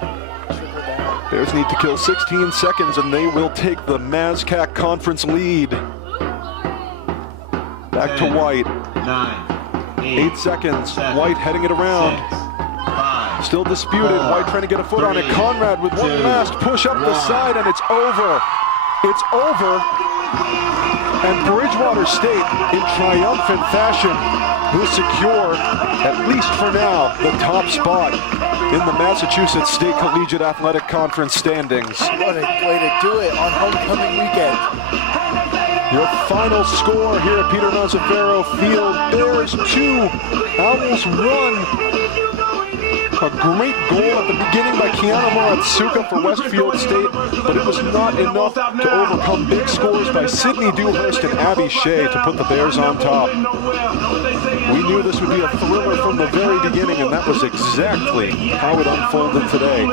trickle down. Bears need to kill 16 seconds and they will take the MASCAC conference lead. Back 10, to White. 9, 8 seconds. 7, White heading it around. 6, 5, still disputed. 4, White trying to get a foot 3, on it. Conrad with 2, one last push up 1. the side, and it's over. It's over. And Bridgewater State, in triumphant fashion, will secure, at least for now, the top spot in the Massachusetts State Collegiate Athletic Conference standings. What a way to do it on homecoming weekend. Your final score here at Peter Mazzaferro Field: Bears 2, Owls 1. A great goal at the beginning by Kiana Moratsuka for Westfield State, but it was not enough to overcome big scores by Sydney Dewhurst and Abby Shea to put the Bears on top. We knew this would be a thriller from the very beginning, and that was exactly how it unfolded today.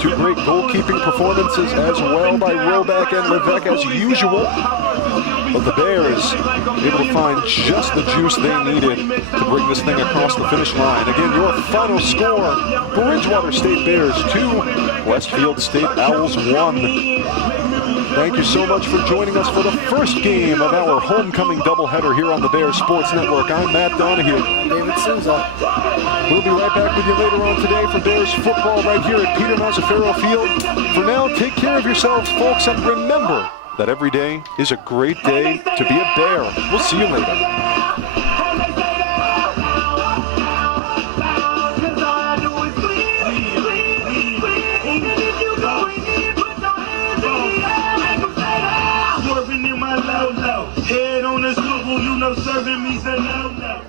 Two great goalkeeping performances as well by Roback and Levesque as usual, but the Bears able to find just the juice they needed to bring this thing across the finish line. Again, your final score: Bridgewater State Bears 2, Westfield State Owls 1. Thank you so much for joining us for the first game of our homecoming doubleheader here on the Bears Sports Network. I'm Matt Donahue. David Souza. We'll be right back with you later on today for Bears football right here at Peter Mazzaferro Field. For now, take care of yourselves, folks, and remember that every day is a great day to be a Bear. We'll see you later. Head on the swivel, you know serving me's a no-no.